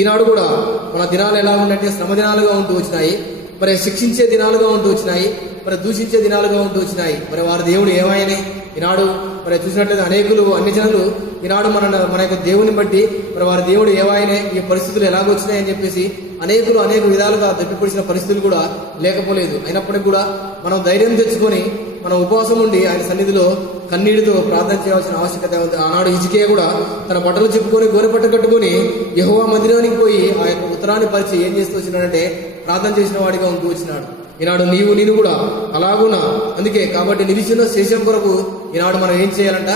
ఈనాడు కూడా మన దినాలు ఎలా ఉన్నట్టే శ్రమ దినాలుగా ఉంటూ వచ్చినాయి, మరి శిక్షించే దినాలుగా ఉంటూ వచ్చినాయి, మరి దూషించే దినాలుగా ఉంటూ వచ్చినాయి. మరి వారి దేవుడు ఏమైనాయి ఈనాడు మరి చూసినట్లయితే అనేకులు అన్ని జనులు ఈనాడు మన యొక్క దేవుని బట్టి మరి వారి దేవుడు ఏమైనా ఈ పరిస్థితులు ఎలాగొచ్చినాయి అని చెప్పేసి అనేకులు అనేక విధాలుగా దప్పిపడిచిన పరిస్థితులు కూడా లేకపోలేదు. అయినప్పటికీ కూడా మనం ధైర్యం తెచ్చుకొని మనం ఉపవాసం ఉండి ఆయన సన్నిధిలో కన్నీటితో ప్రార్థన చేయాల్సిన ఆవశ్యకత ఉంది. ఆనాడు హిజ్కియా కూడా తన బట్టలు చెప్పుకొని గోనెపట్ట కట్టుకొని యెహోవా మందిరానికి పోయి ఆ యొక్క ఉత్తరాన్ని పరిచి ఏం చేస్తూ వచ్చినాడంటే ప్రార్థన చేసిన వాడిగా ఉంటూ వచ్చినాడు. ఈనాడు నేను కూడా అలాగున్నా. అందుకే కాబట్టి నిలిచిన శేషం కొరకు ఈనాడు మనం ఏం చేయాలంట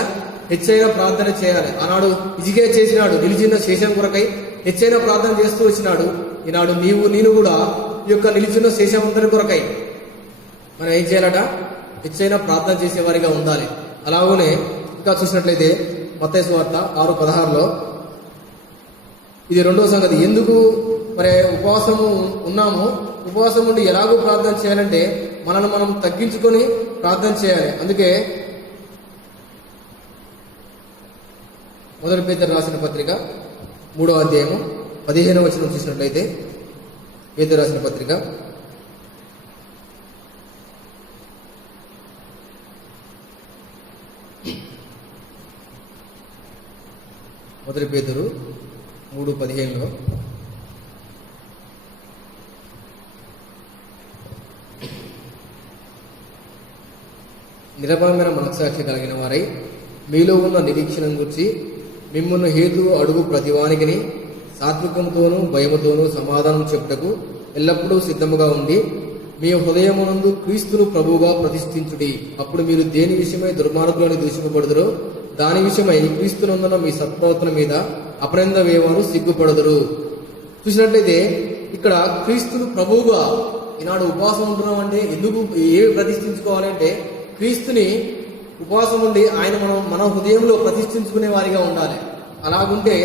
హెచ్చైన ప్రార్థన చేయాలి. ఆనాడు హిజ్కియా చేసినాడు, నిలిచిన శేషం కొరకై హెచ్చైన ప్రార్థన చేస్తూ వచ్చినాడు. ఈనాడు నేను కూడా ఈ యొక్క నిలిచిన శేషమంతరి కొరకై మనం ఏం చేయాలట హెచ్చైన ప్రార్థన చేసేవారిగా ఉండాలి. అలాగనే ఇంకా చూసినట్లయితే మత్తయి సువార్త 6:16 ఇది రెండో సంగతి. ఎందుకు మరి ఉపవాసము ఉన్నాము, ఉపవాసం ఉండి ఎలాగో ప్రార్థన చేయాలంటే మనల్ని మనం తగ్గించుకొని ప్రార్థన చేయాలి. అందుకే 1 పేతురు రాసిన పత్రిక 3వ అధ్యాయము 15వ వచనం చూసినట్లయితే పేతురు రాసిన పత్రిక 1 పేతురు 3:15 1 నిరపరమైన మనస్సాక్షి కలిగిన వారై మీలో ఉన్న నిరీక్షణ గురించి మిమ్మల్ని హేతు అడుగు ప్రతివానికిని సాత్వికంతోనూ భయముతోనూ సమాధానం చెప్పుటకు ఎల్లప్పుడూ సిద్ధముగా ఉండి మీ హృదయమునందు క్రీస్తును ప్రభువుగా ప్రతిష్ఠించుడి. అప్పుడు మీరు దేని విషయమై దుర్మార్గులని దూషింపబడుదురో దాని విషయమై క్రీస్తునందున మీ సత్ప్రవర్తన మీద అపనింద వేయవారు సిగ్గుపడుదురు. చూసినట్లయితే ఇక్కడ క్రీస్తును ప్రభువుగా ఈనాడు ఉపవాసం ఉంటున్నాం అంటే ఎందుకు ఏమి ప్రతిష్ఠించుకోవాలంటే క్రీస్తుని ఉపవాసం ఉండి ఆయన మన హృదయంలో ప్రతిష్ఠించుకునే వారిగా ఉండాలి. అలాగుంటే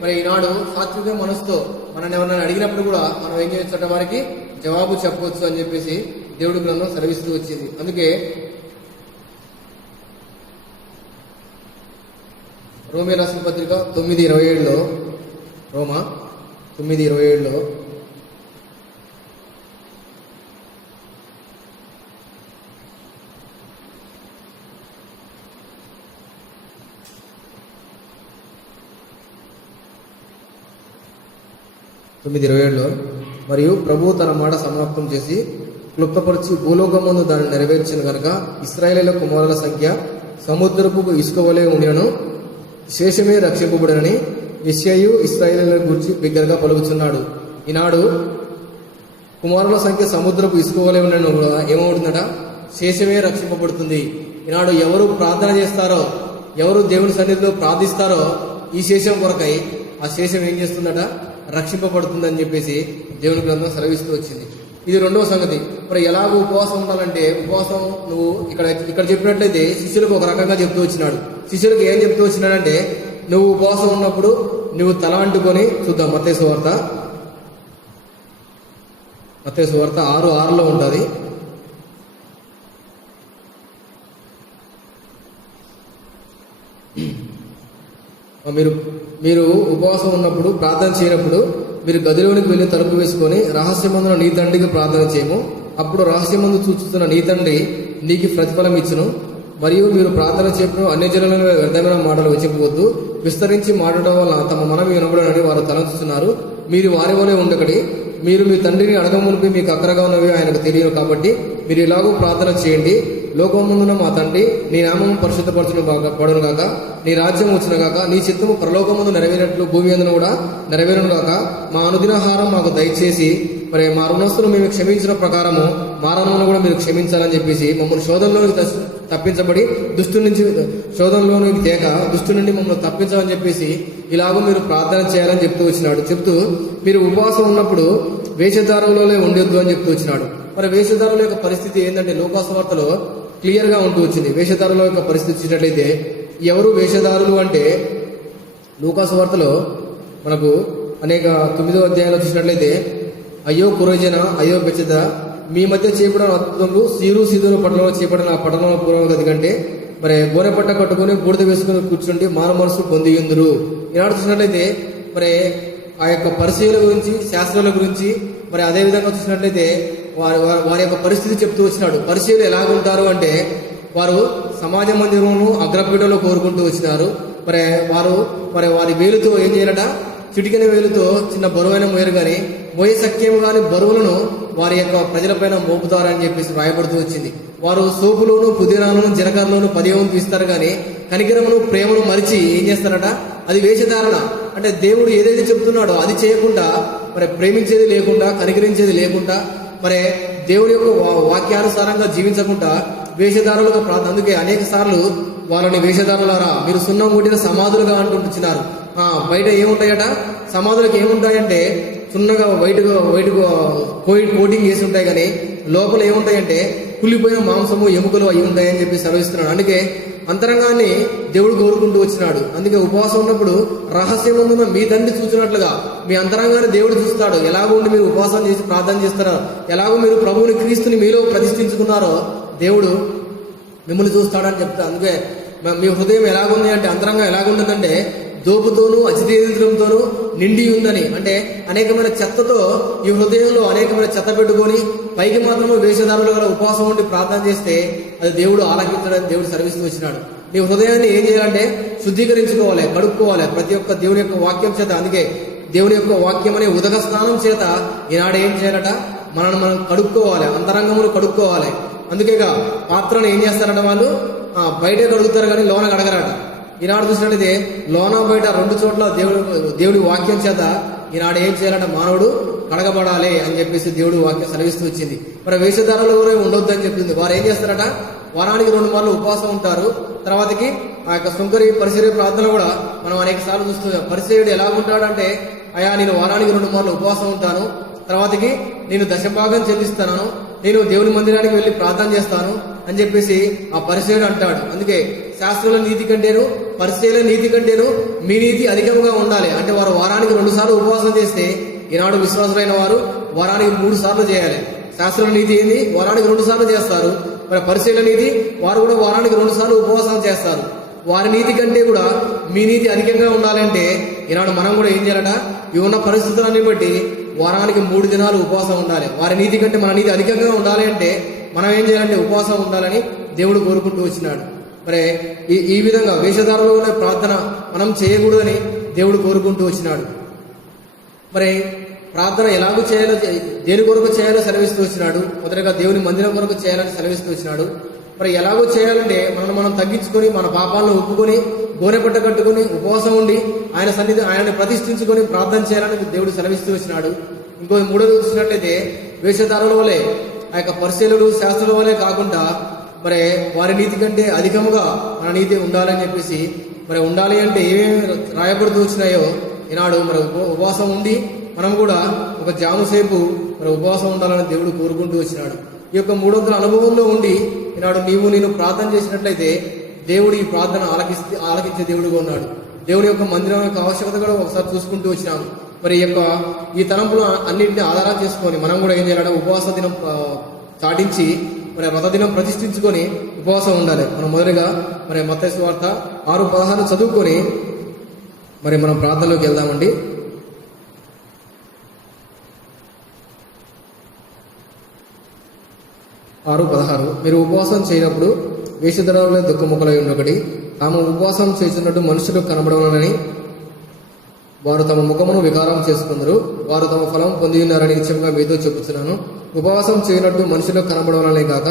మరి ఈనాడు సాత్విక మనసుతో మనం ఎవరైనా అడిగినప్పుడు కూడా మనం ఏం చేయొచ్చట వారికి జవాబు చెప్పవచ్చు అని చెప్పేసి దేవుడి గ్రంథం సెలవిస్తూ వచ్చింది. అందుకే రోమీ రాసిన పత్రిక 9:27 రోమా 9:27 మరియు ప్రభువు తన మాట సమాప్తం చేసి క్లుప్తపరిచి భూలోకమందు దాన్ని నెరవేర్చిన కనుక ఇశ్రాయేలీయుల కుమారుల సంఖ్య సముద్రపు ఇసుక వలె ఉండినను శేషమే రక్షింపబడినని యెషయాయు ఇశ్రాయేలీయుల గురించి బిగ్గరగా పలుకుతున్నాడు. ఈనాడు కుమారుల సంఖ్య సముద్రపు ఇసుక వలె ఉండను కూడా ఏమవుతుందట? శేషమే రక్షింపబడుతుంది. ఈనాడు ఎవరు ప్రార్థన చేస్తారో, ఎవరు దేవుని సన్నిధిలో ప్రార్థిస్తారో ఈ శేషం కొరకై ఆ శేషం ఏం చేస్తుందట? రక్షింపబడుతుందని చెప్పేసి దేవుని గ్రంథం సెలవిస్తూ వచ్చింది. ఇది రెండవ సంగతి. మరి ఎలాగో ఉపవాసం ఉండాలంటే ఉపవాసం నువ్వు ఇక్కడ చెప్పినట్లయితే శిష్యులకు ఒక రకంగా చెప్తూ వచ్చినాడు. శిష్యులకు ఏం చెప్తూ వచ్చినాడంటే నువ్వు ఉపవాసం ఉన్నప్పుడు నువ్వు తల అంటుకొని చూద్దాం. మత్తయి సువార్త 6:6 ఉంటుంది. మీరు ఉపవాసం ఉన్నప్పుడు ప్రార్థన చేయనప్పుడు మీరు గదిలోనికి వెళ్ళి తలుపు వేసుకొని రహస్యమందున నీ తండ్రికి ప్రార్థన చేయము. అప్పుడు రహస్యమందు చూస్తున్న నీ తండ్రి నీకు ప్రతిఫలం ఇచ్చును. మరియు మీరు ప్రార్థన చేయడం అన్యజనుల వ్యర్థమైన మాటలు వెచ్చిపోవద్దు. విస్తరించి మాట్లాడడం వల్ల తమ మనవి వినబడనని వారు తలంచుతున్నారు. మీరు వారి వలె ఉండకడి. మీరు మీ తండ్రిని అడగమునిపి మీకు అక్కరగా ఉన్నవి ఆయనకు తెలియదు. కాబట్టి మీరు ఇలాగూ ప్రార్థన చేయండి. లోకముందున మా తండ్రి, నీ నామము పరిశుద్ధపరచును గాక, నీ రాజ్యం వచ్చిన గాక, నీ చిత్తము పరలోకముందు నెరవేరినట్లు భూమి అందును కూడా నెరవేరును గాక. మా అనుదినాహారం మాకు దయచేసి మరి మా రుణస్తులు మేము క్షమించిన ప్రకారము మా రుణములను కూడా మీరు క్షమించాలని చెప్పేసి మమ్మల్ని శోధనలోనికి తప్పించబడి శోధనలోనికి తేక దుష్టు నుండి మమ్మల్ని తప్పించాలని చెప్పేసి ఇలాగూ మీరు ప్రార్థన చేయాలని చెప్తూ వచ్చినాడు. చెప్తూ మీరు ఉపవాసం ఉన్నప్పుడు వేషధారంలోనే ఉండొద్దు అని చెప్తూ వచ్చినాడు. మరి వేషధారుల యొక్క పరిస్థితి ఏంటంటే లోకాసువార్తలో క్లియర్ గా ఉంటూ వచ్చింది. వేషధారుల యొక్క పరిస్థితి చూసినట్లయితే ఎవరు వేషధారులు అంటే లోకాసువార్తలో మనకు అనేక 9వ అధ్యాయంలో చూసినట్లయితే అయ్యో కురోజన, అయ్యో బెచ్చద, మీ మధ్య చేపడిన అద్భుతములు సీదోను పట్టణంలో చేపడిన ఆ పట్టణంలో పూర్వగతి కంటే మరి గోనె పట్ట కట్టుకుని బూడిద వేసుకుని కూర్చుండి మాన మనసు పొంది ఎందురు. ఈనాడు చూసినట్లయితే మరి ఆ యొక్క పరిశీలన గురించి, శాస్త్రాల గురించి, మరి అదే విధంగా చూసినట్లయితే వారి యొక్క పరిస్థితి చెప్తూ వచ్చినాడు. పరిశీలన ఎలాగుంటారు అంటే వారు సమాజ మందిరంలో అగ్రపీఠంలో కోరుకుంటూ వచ్చినారు. వారి వేలుతో ఏం చేయాలట? చిటికెన వేలుతో చిన్న బరువైన మోయరు కానీ మోయ సఖ్యం కాని బరువులను వారి యొక్క ప్రజలపైన మోపుతారని చెప్పేసి రాయబడుతూ వచ్చింది. వారు సోపులోను, పుదీనాలను, జీలకర్రలోను 10 వంతులు ఇస్తారు కానీ కనికరమును, ప్రేమను మరిచి ఏం చేస్తారట? అది వేషధారణ. అంటే దేవుడు ఏదైతే చెప్తున్నాడో అది చేయకుండా, మరి ప్రేమించేది లేకుండా, కనికరించేది లేకుండా, మరి దేవుడి యొక్క వాక్యానుసారంగా జీవించకుండా వేషధారులుగా ప్రార్థన. అందుకే అనేక సార్లు వాళ్ళని వేషధారులారా మీరు సున్నం కొట్టిన సమాధులుగా అంటుంటున్నారు. బయట ఏముంటాయట? సమాధులకు ఏముంటాయంటే సున్నగా వైట్గా కోటింగ్ చేసి ఉంటాయి కానీ లోపల ఏముంటాయంటే కుళ్ళిపోయిన మాంసము, ఎముకలు అవి ఉంటాయని చెప్పి సెలవిస్తున్నాడు. అందుకే అంతరంగాన్ని దేవుడు కోరుకుంటూ వచ్చినాడు. అందుకే ఉపవాసం ఉన్నప్పుడు రహస్యమున్న మీ తండ్రి చూసినట్లుగా మీ అంతరంగాన్ని దేవుడు చూస్తాడు. ఎలాగో ఉండి మీరు ఉపవాసం చేసి ప్రార్థన చేస్తారో, ఎలాగో మీరు ప్రభువుని క్రీస్తుని మీలో ప్రతిష్ఠించుకున్నారో దేవుడు మిమ్మల్ని చూస్తాడని చెప్తా. అందుకే మీ హృదయం ఎలాగుంది అంటే అంతరంగా ఎలాగుంటుందంటే దోపుతోనూ అతిథేంద్రంతోనూ నిండి ఉందని. అంటే అనేకమైన చెత్తతో ఈ హృదయంలో అనేకమైన చెత్త పెట్టుకొని పైకి మాత్రమే వేషధారులు గల ఉపవాసం ఉండి ప్రార్థన చేస్తే అది దేవుడు ఆలకించడానికి దేవుడు సర్వీస్ వచ్చినాడు. నీ హృదయాన్ని ఏం చేయాలంటే శుద్ధీకరించుకోవాలి, కడుక్కోవాలి ప్రతి ఒక్క దేవుని యొక్క వాక్యం చేత. అందుకే దేవుని యొక్క వాక్యం అనే ఉదక స్నానం చేత ఈనాడు ఏం చేయాలట? మనం కడుక్కోవాలి, అంతరంగమును కడుక్కోవాలి. అందుకేగా పాత్రను ఏం చేస్తారట వాళ్ళు బయటే కడుగుతారు కానీ లోన కడగరాట. ఈనాడు చూసినట్లయితే లోన బయట రెండు చోట్ల దేవుడి వాక్యం చేత ఈనాడు ఏం చేయాలంటే మానవుడు కడగబడాలి అని చెప్పేసి దేవుడు వాక్యం సెలవిస్తూ వచ్చింది. మరి వేషధారాలు కూడా ఉండొద్దు అని చెప్పింది. వారు ఏం చేస్తారట, వారానికి 2 మార్లు ఉపవాసం ఉంటారు. తర్వాతకి ఆ యొక్క సుంకరి పరిచర్య ప్రార్థన కూడా మనం అనేక సార్లు చూస్తున్నాం. పరిచర్యుడు ఎలా ఉంటాడంటే, అయ్యా నేను వారానికి 2 మార్లు ఉపవాసం ఉంటాను, తర్వాతకి నేను దశభాగం చెల్లిస్తాను, నేను దేవుని మందిరానికి వెళ్లి ప్రార్థన చేస్తాను అని చెప్పేసి ఆ పరిచర్యుడు అంటాడు. అందుకే శాస్త్రుల నీతి కంటేను పరిచర్యల నీతి కంటేను మీ నీతి అధికంగా ఉండాలి. అంటే వారు వారానికి 2 సార్లు ఉపవాసం చేస్తే ఈనాడు విశ్వాసులైన వారు వారానికి 3 సార్లు చేయాలి. శాస్త్రుల నీతి ఏంది, వారానికి 2 సార్లు చేస్తారు. మరి పరిచర్యల నీతి వారు కూడా వారానికి 2 సార్లు ఉపవాసం చేస్తారు. వారి నీతి కంటే కూడా మీ నీతి అధికంగా ఉండాలంటే ఈనాడు మనం కూడా ఏం చేయాలట, ఈ ఉన్న పరిస్థితులన్నీ బట్టి వారానికి 3 దినాలు ఉపవాసం ఉండాలి. వారి నీతి కంటే మన నీతి అధికంగా ఉండాలి అంటే మనం ఏం చేయాలంటే ఉపవాసం ఉండాలని దేవుడు కోరుకుంటూ వచ్చినాడు. మరి ఈ విధంగా వేషధారంలో ప్రార్థన మనం చేయకూడదని దేవుడు కోరుకుంటూ వచ్చినాడు. మరి ప్రార్థన ఎలాగూ చేయాలో, దేని కొరకు చేయాలో సెలవిస్తూ వచ్చినాడు. మొదటగా దేవుని మందిరం కొరకు చేయాలని సెలవిస్తూ వచ్చినాడు. మరి ఎలాగో చేయాలంటే మనం తగ్గించుకొని మన పాపాలను ఒప్పుకొని గోనెపట్ట కట్టుకుని ఉపవాసం ఉండి ఆయన సన్నిధి ఆయనని ప్రతిష్ఠించుకొని ప్రార్థన చేయాలని దేవుడు సెలవిస్తూ వచ్చినాడు. ఇంకో 3వ చూసినట్లయితే వేషధారుల వలె ఆ యొక్క పరిశీలుడు శాస్త్రుల వలె కాకుండా మరి వారి నీతి కంటే అధికముగా మన నీతి ఉండాలని చెప్పేసి, మరి ఉండాలి అంటే ఏమేమి రాయబడుతూ వచ్చినాయో ఈనాడు మరి ఉపవాసం ఉండి మనం కూడా ఒక జాము సేపు మరి ఉపవాసం ఉండాలని దేవుడు కోరుకుంటూ వచ్చినాడు. ఈ యొక్క 300 అనుభవంలో ఉండి ఈనాడు నేను ప్రార్థన చేసినట్లయితే దేవుడు ఈ ప్రార్థన ఆలకించే దేవుడుగా ఉన్నాడు. దేవుని యొక్క మందిరం యొక్క ఆవశ్యకత కూడా ఒకసారి చూసుకుంటూ వచ్చినాము. మరి ఈ తలంపులు అన్నింటినీ ఆధారం చేసుకొని మనం కూడా ఏం చేయాలంటే ఉపవాస దినం చాటించి మరి వ్రత దినం ప్రతిష్ఠించుకొని ఉపవాసం ఉండాలి. మనం మొదలుగా మరి మత్తయి సువార్త 6:16 చదువుకొని మరి మనం ప్రార్థనలోకి వెళ్దామండి. 6:16 మీరు ఉపవాసం చేయనప్పుడు వేషధారుల దుఃఖముఖలై ఉన్నొకటి తాము ఉపవాసం చేస్తున్నట్టు మనుషులకు కనబడవలనని వారు తమ ముఖమును వికారం చేసుకుందరు. వారు తమ ఫలం పొంది ఉన్నారని నిశ్చయంగా మీతో చెప్పుతున్నాను. ఉపవాసం చేయనట్టు మనుషులకు కనబడవలనే కాక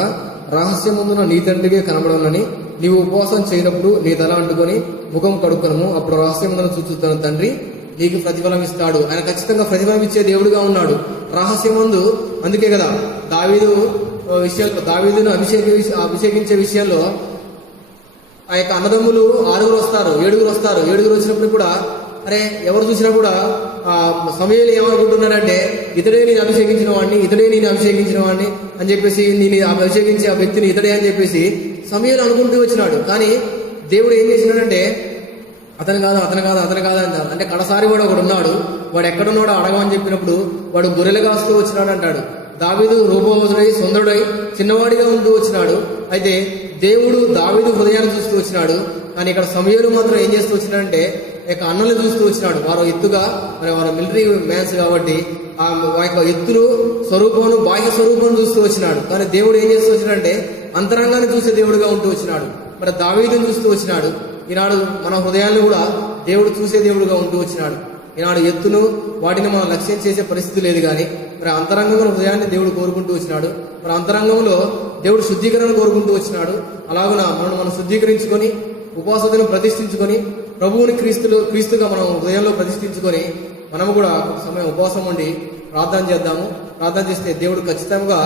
రహస్యముందున నీ తండ్రికి కనబడవలని నీవు ఉపవాసం చేయనప్పుడు నీ తల అంటుకొని ముఖం కడుక్కనము, అప్పుడు రహస్యముందున చూస్తున్న తండ్రి నీకు ప్రతిఫలం ఇస్తాడు. ఆయన ఖచ్చితంగా ప్రతిఫలం ఇచ్చే దేవుడుగా ఉన్నాడు. రహస్యమందు అందుకే కదా దావీదును అభిషేకించే విషయంలో ఆ యొక్క అన్నదమ్ములు 6 వస్తారు, 7 వస్తారు. 7 వచ్చినప్పుడు కూడా అరే ఎవరు చూసినా కూడా సమయాలు ఏమనుకుంటున్నారంటే ఇతడే నేను అభిషేకించిన వాడిని అని చెప్పేసి నేను అభిషేకించే ఆ వ్యక్తిని ఇతడే అని చెప్పేసి సమయాలు అనుకుంటూ వచ్చినాడు. కానీ దేవుడు ఏం చేసినాడంటే అతను కాదు అంటారు. అంటే కడసారి వాడు ఒకడు ఉన్నాడు, వాడు ఎక్కడున్నాడో అడగమని చెప్పినప్పుడు వాడు గొర్రెలు కాస్తూ వచ్చినాడు అంటాడు. దావీదు రూపవతుడై సుందరుడై చిన్నవాడిగా ఉంటూ వచ్చినాడు. అయితే దేవుడు దావీదు హృదయాన్ని చూస్తూ వచ్చినాడు. కానీ ఇక్కడ సమయాలు మాత్రం ఏం చేస్తూ వచ్చినాడంటే ఇక అన్నలు చూస్తూ వచ్చినాడు. వారు ఎత్తుగా మరి వారు మిలిటరీ మ్యాన్స్ కాబట్టి ఆ యొక్క ఎత్తులు స్వరూపం బాహ్య స్వరూపం చూస్తూ వచ్చినాడు. కానీ దేవుడు ఏం చేస్తూ వచ్చినాడంటే అంతరంగాన్ని చూసే దేవుడుగా ఉంటూ వచ్చినాడు. మరి దావీదుని చూస్తూ వచ్చినాడు. ఈనాడు మన హృదయాన్ని కూడా దేవుడు చూసే దేవుడుగా ఉంటూ వచ్చినాడు. ఈనాడు ఎత్తును వాటిని మనం లక్ష్యం చేసే పరిస్థితి లేదు. కానీ మరి అంతరంగంలో హృదయాన్ని దేవుడు కోరుకుంటూ వచ్చినాడు. మరి అంతరంగంలో దేవుడు శుద్ధీకరణ కోరుకుంటూ వచ్చినాడు. అలాగున మనం శుద్ధీకరించుకొని ఉపవాసతను ప్రతిష్ఠించుకొని ప్రభువుని క్రీస్తుగా మనం హృదయంలో ప్రతిష్ఠించుకొని మనము కూడా సమయం ఉపవాసం ఉండి ప్రార్థన చేద్దాము. ప్రార్థన చేస్తే దేవుడు ఖచ్చితంగా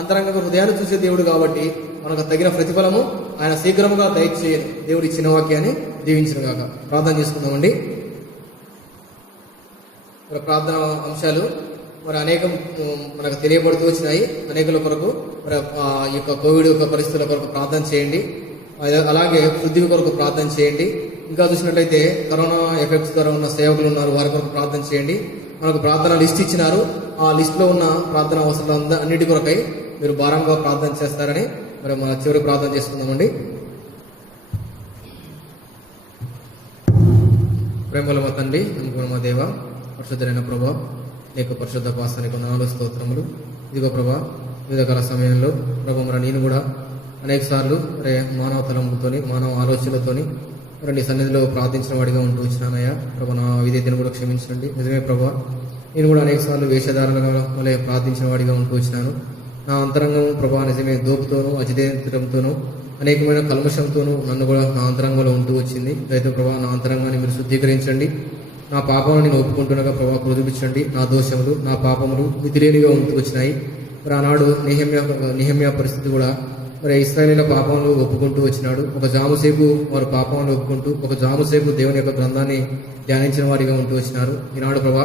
అంతరంగంగా హృదయాన్ని చూసే దేవుడు కాబట్టి మనకు తగిన ప్రతిఫలము ఆయన శీఘ్రముగా దయచేయను. దేవుడు ఇచ్చిన వాక్యాన్ని దీవించిన గాక. ప్రార్థన చేసుకుందామండి. ప్రార్థన అంశాలు మరి అనేకం మనకు తెలియబడుతూ వచ్చినాయి. అనేకుల కొరకు మరి ఈ యొక్క కోవిడ్ యొక్క పరిస్థితుల కొరకు ప్రార్థన చేయండి. అలాగే పృథ్వీ కొరకు ప్రార్థన చేయండి. ఇంకా చూసినట్లయితే కరోనా ఎఫెక్ట్స్ ద్వారా ఉన్న సేవకులు ఉన్నారు, వారి కొరకు ప్రార్థన చేయండి. మనకు ప్రార్థన లిస్ట్ ఇచ్చినారు. ఆ లిస్టులో ఉన్న ప్రార్థన అవసరాలు అన్నిటి కొరకై మీరు భారంగా ప్రార్థన చేస్తారని మరి మన చివరి ప్రార్థన చేసుకుందామండి. ప్రేమల మా తండ్రి, నమ్మకమైన మా దేవ, పరిశుద్ధమైన ప్రభా, నీకు పరిశుద్ధ పాసానికి 4 స్తోత్రములు. ఇదిగో ప్రభా, వివిధ కాల సమయంలో ప్రభా మరి నేను కూడా అనేక సార్లు మానవ తలంపుతోని మానవ ఆలోచనలతోని మరి నీ సన్నిధిలో ప్రార్థించిన వాడిగా ఉంటూ వచ్చినానయ్యా. ప్రభా నా విధేయతను కూడా క్షమించండి. నిజమే ప్రభా, నేను కూడా అనేక సార్లు వేషధారణగా మళ్ళీ ప్రార్థించిన వాడిగా ఉంటూ వచ్చినాను. నా అంతరంగం ప్రభా నిజమే దోపుతోనూ అజితేంద్రంతోనూ అనేకమైన కల్మషంతోనూ నన్ను కూడా నా అంతరంగంలో ఉంటూ వచ్చింది. దయతో ప్రభా నా అంతరంగాన్ని మీరు శుద్ధీకరించండి. నా పాపాలను నేను ఒప్పుకుంటుండగా ప్రభా కృపించండి. నా దోషములు నా పాపములు మితిలేనిగా ఉంటూ వచ్చినాయి. మరి ఆనాడు నెహెమ్యా పరిస్థితి కూడా మరి ఇశ్రాయేలీల పాపములు ఒప్పుకుంటూ వచ్చినాడు. ఒక జాముసేపు వారు పాపములు ఒప్పుకుంటూ ఒక జాముసేపు దేవుని యొక్క గ్రంథాన్ని ధ్యానించిన వారిగా ఉంటూ వచ్చినారు. ఈనాడు ప్రభా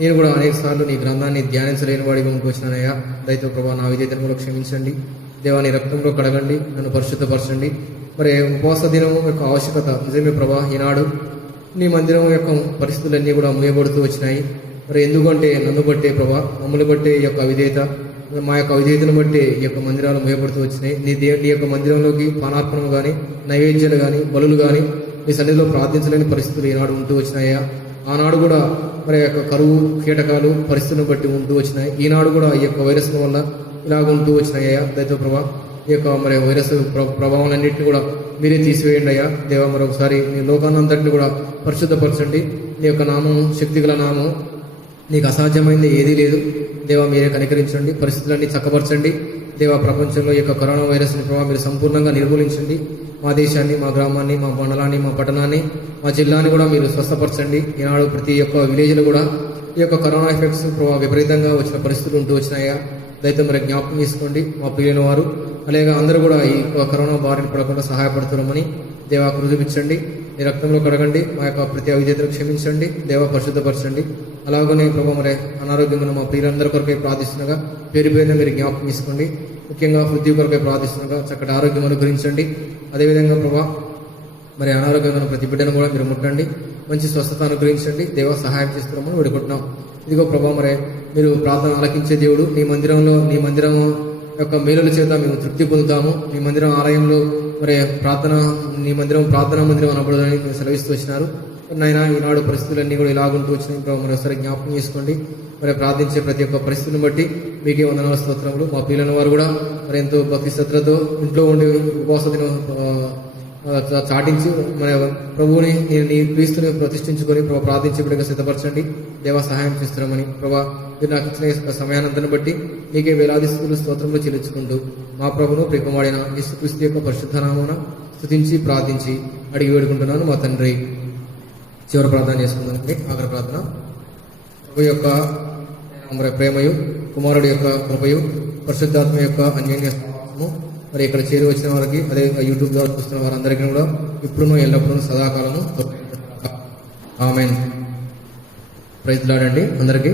నేను కూడా అనేక సార్లు నీ గ్రంథాన్ని ధ్యానించలేని వాడిగా ఉంటూ వచ్చినానయ్యా. దయతో ప్రభా నా విధేయతను కూడా క్షమించండి. దేవాని రక్తంలో కడగండి, నన్ను పరిశుద్ధపరచండి. మరి ఉపవాస దినం యొక్క ఆవశ్యకత నిజమే ప్రభా. ఈనాడు నీ మందిరం యొక్క పరిస్థితులన్నీ కూడా మూయబడుతూ వచ్చినాయి. మరి ఎందుకంటే నన్ను బట్టే ప్రభా, మమ్మల్ని బట్టే ఈ యొక్క అవిధేయత, మా యొక్క అవిధేయతను బట్టి ఈ యొక్క మందిరాలు మూయబడుతూ వచ్చినాయి. నీ యొక్క మందిరంలోకి పానార్పణం కానీ నైవేద్యాలు కానీ బలులు కానీ నీ సన్నిధిలో ప్రార్థించలేని పరిస్థితులు ఈనాడు ఉంటూ వచ్చినాయా. ఆనాడు కూడా మరి యొక్క కరువు కీటకాలు పరిస్థితులను బట్టి ఉంటూ వచ్చినాయి. ఈనాడు కూడా ఈ యొక్క వైరస్ వల్ల ఇలాగ ఉంటూ వచ్చినాయ్యా. దయతో ప్రభా ఈ యొక్క మరి వైరస్ ప్రభావాలన్నింటినీ కూడా మీరే తీసివేయండి అయ్యా. దేవా మరొకసారి నీ లోకాన్నంతటిని కూడా పరిశుద్ధపరచండి. నీ యొక్క నామం శక్తిగల నామం, నీకు అసాధ్యమైంది ఏదీ లేదు. దేవా మీరే కనికరించండి, పరిస్థితులన్నీ చక్కపరచండి. దేవా ప్రపంచంలో ఈ యొక్క కరోనా వైరస్ని ప్రభావ మీరు సంపూర్ణంగా నిర్మూలించండి. మా దేశాన్ని, మా గ్రామాన్ని, మా మండలాన్ని, మా పట్టణాన్ని, మా జిల్లాని కూడా మీరు స్వస్థపరచండి. ఈనాడు ప్రతి ఒక్క విలేజ్లో కూడా ఈ యొక్క కరోనా ఎఫెక్ట్స్ ప్రభావ విపరీతంగా వచ్చిన పరిస్థితులు ఉంటూ వచ్చినాయా. దయతో మరి జ్ఞాపకం చేసుకోండి మా ప్రియుల వారు, అలాగే అందరూ కూడా ఈ కరోనా బారిన పడకుండా సహాయపడుతున్నామని దేవా కృపించండి. నీ రక్తంలో కడగండి, మా యొక్క ప్రతి అవిధేతను క్షమించండి. దేవా పరిశుద్ధపరచండి. అలాగనే ప్రభావ మరి అనారోగ్యంగా మా ప్రియులందరి కొరకై ప్రార్థిస్తుండగా పేరు పేరున మీరు జ్ఞాపకం తీసుకోండి. ముఖ్యంగా హృదయ కొరకై ప్రార్థిస్తుండగా చక్కటి ఆరోగ్యం అనుగ్రహించండి. అదేవిధంగా ప్రభా మరి అనారోగ్యమైన ప్రతి బిడ్డను కూడా మీరు ముట్టండి, మంచి స్వస్థత అనుగ్రహించండి. దేవా సహాయం చేస్తున్నామని వేడుకుంటున్నాం. ఇదిగో ప్రభా మరి మీరు ప్రార్థన ఆలకించే దేవుడు. నీ మందిరం యొక్క మేలుల చేత మేము తృప్తి పొందుతాము. నీ మందిరం ఆలయంలో మరి నీ మందిరం ప్రార్థనా మందిరం అనబడదని మీరు సెలవిస్తూ వచ్చినారు. నాయన ఈనాడు పరిస్థితులన్నీ కూడా ఇలాగుంటూ వచ్చినాయి ప్రభావ. మరి ఒకసారి జ్ఞాపకం చేసుకోండి. మరి ప్రార్థించే ప్రతి ఒక్క పరిస్థితిని బట్టి మీకే వందనాల స్తోత్రములు. మా పిల్లల వారు కూడా మరి ఎంతో భక్తి శ్రద్ధలతో ఇంట్లో ఉండి ఉపవాస దినం చాటించి మన ప్రభువుని నీ క్రీస్తుని ప్రతిష్ఠించుకొని ప్రార్థించే బిడ్డగా సిద్ధపరచండి. దేవా సహాయం చేస్తున్నామని ప్రభా మీరు నాకు ఇచ్చిన సమయానంతను బట్టి నీకే వేలాది స్థుతులు స్తోత్రములు చెల్లించుకుంటూ మా ప్రభును ప్రియకుమారుడైన యేసుక్రీస్తు యొక్క పరిశుద్ధ నామమున స్తుతించి ప్రార్థించి అడిగి వేడుకుంటున్నాను మా తండ్రి. చివరి ప్రార్థన చేసుకుందామండి. ఆఖరి ప్రార్థన. ప్రభు యొక్క మరి ప్రేమయు, కుమారుడి యొక్క కృపయు, పరిశుద్ధాత్మ యొక్క అన్యోన్య సహవాసము మరి ఇక్కడ చేరి వచ్చిన వారికి, అదేవిధంగా యూట్యూబ్ ద్వారా చూస్తున్న వారందరికీ కూడా ఇప్పుడును ఎల్లప్పుడూ సదాకాలము ఆమేన్. ప్రైజ్ లార్డ్ అండి అందరికీ.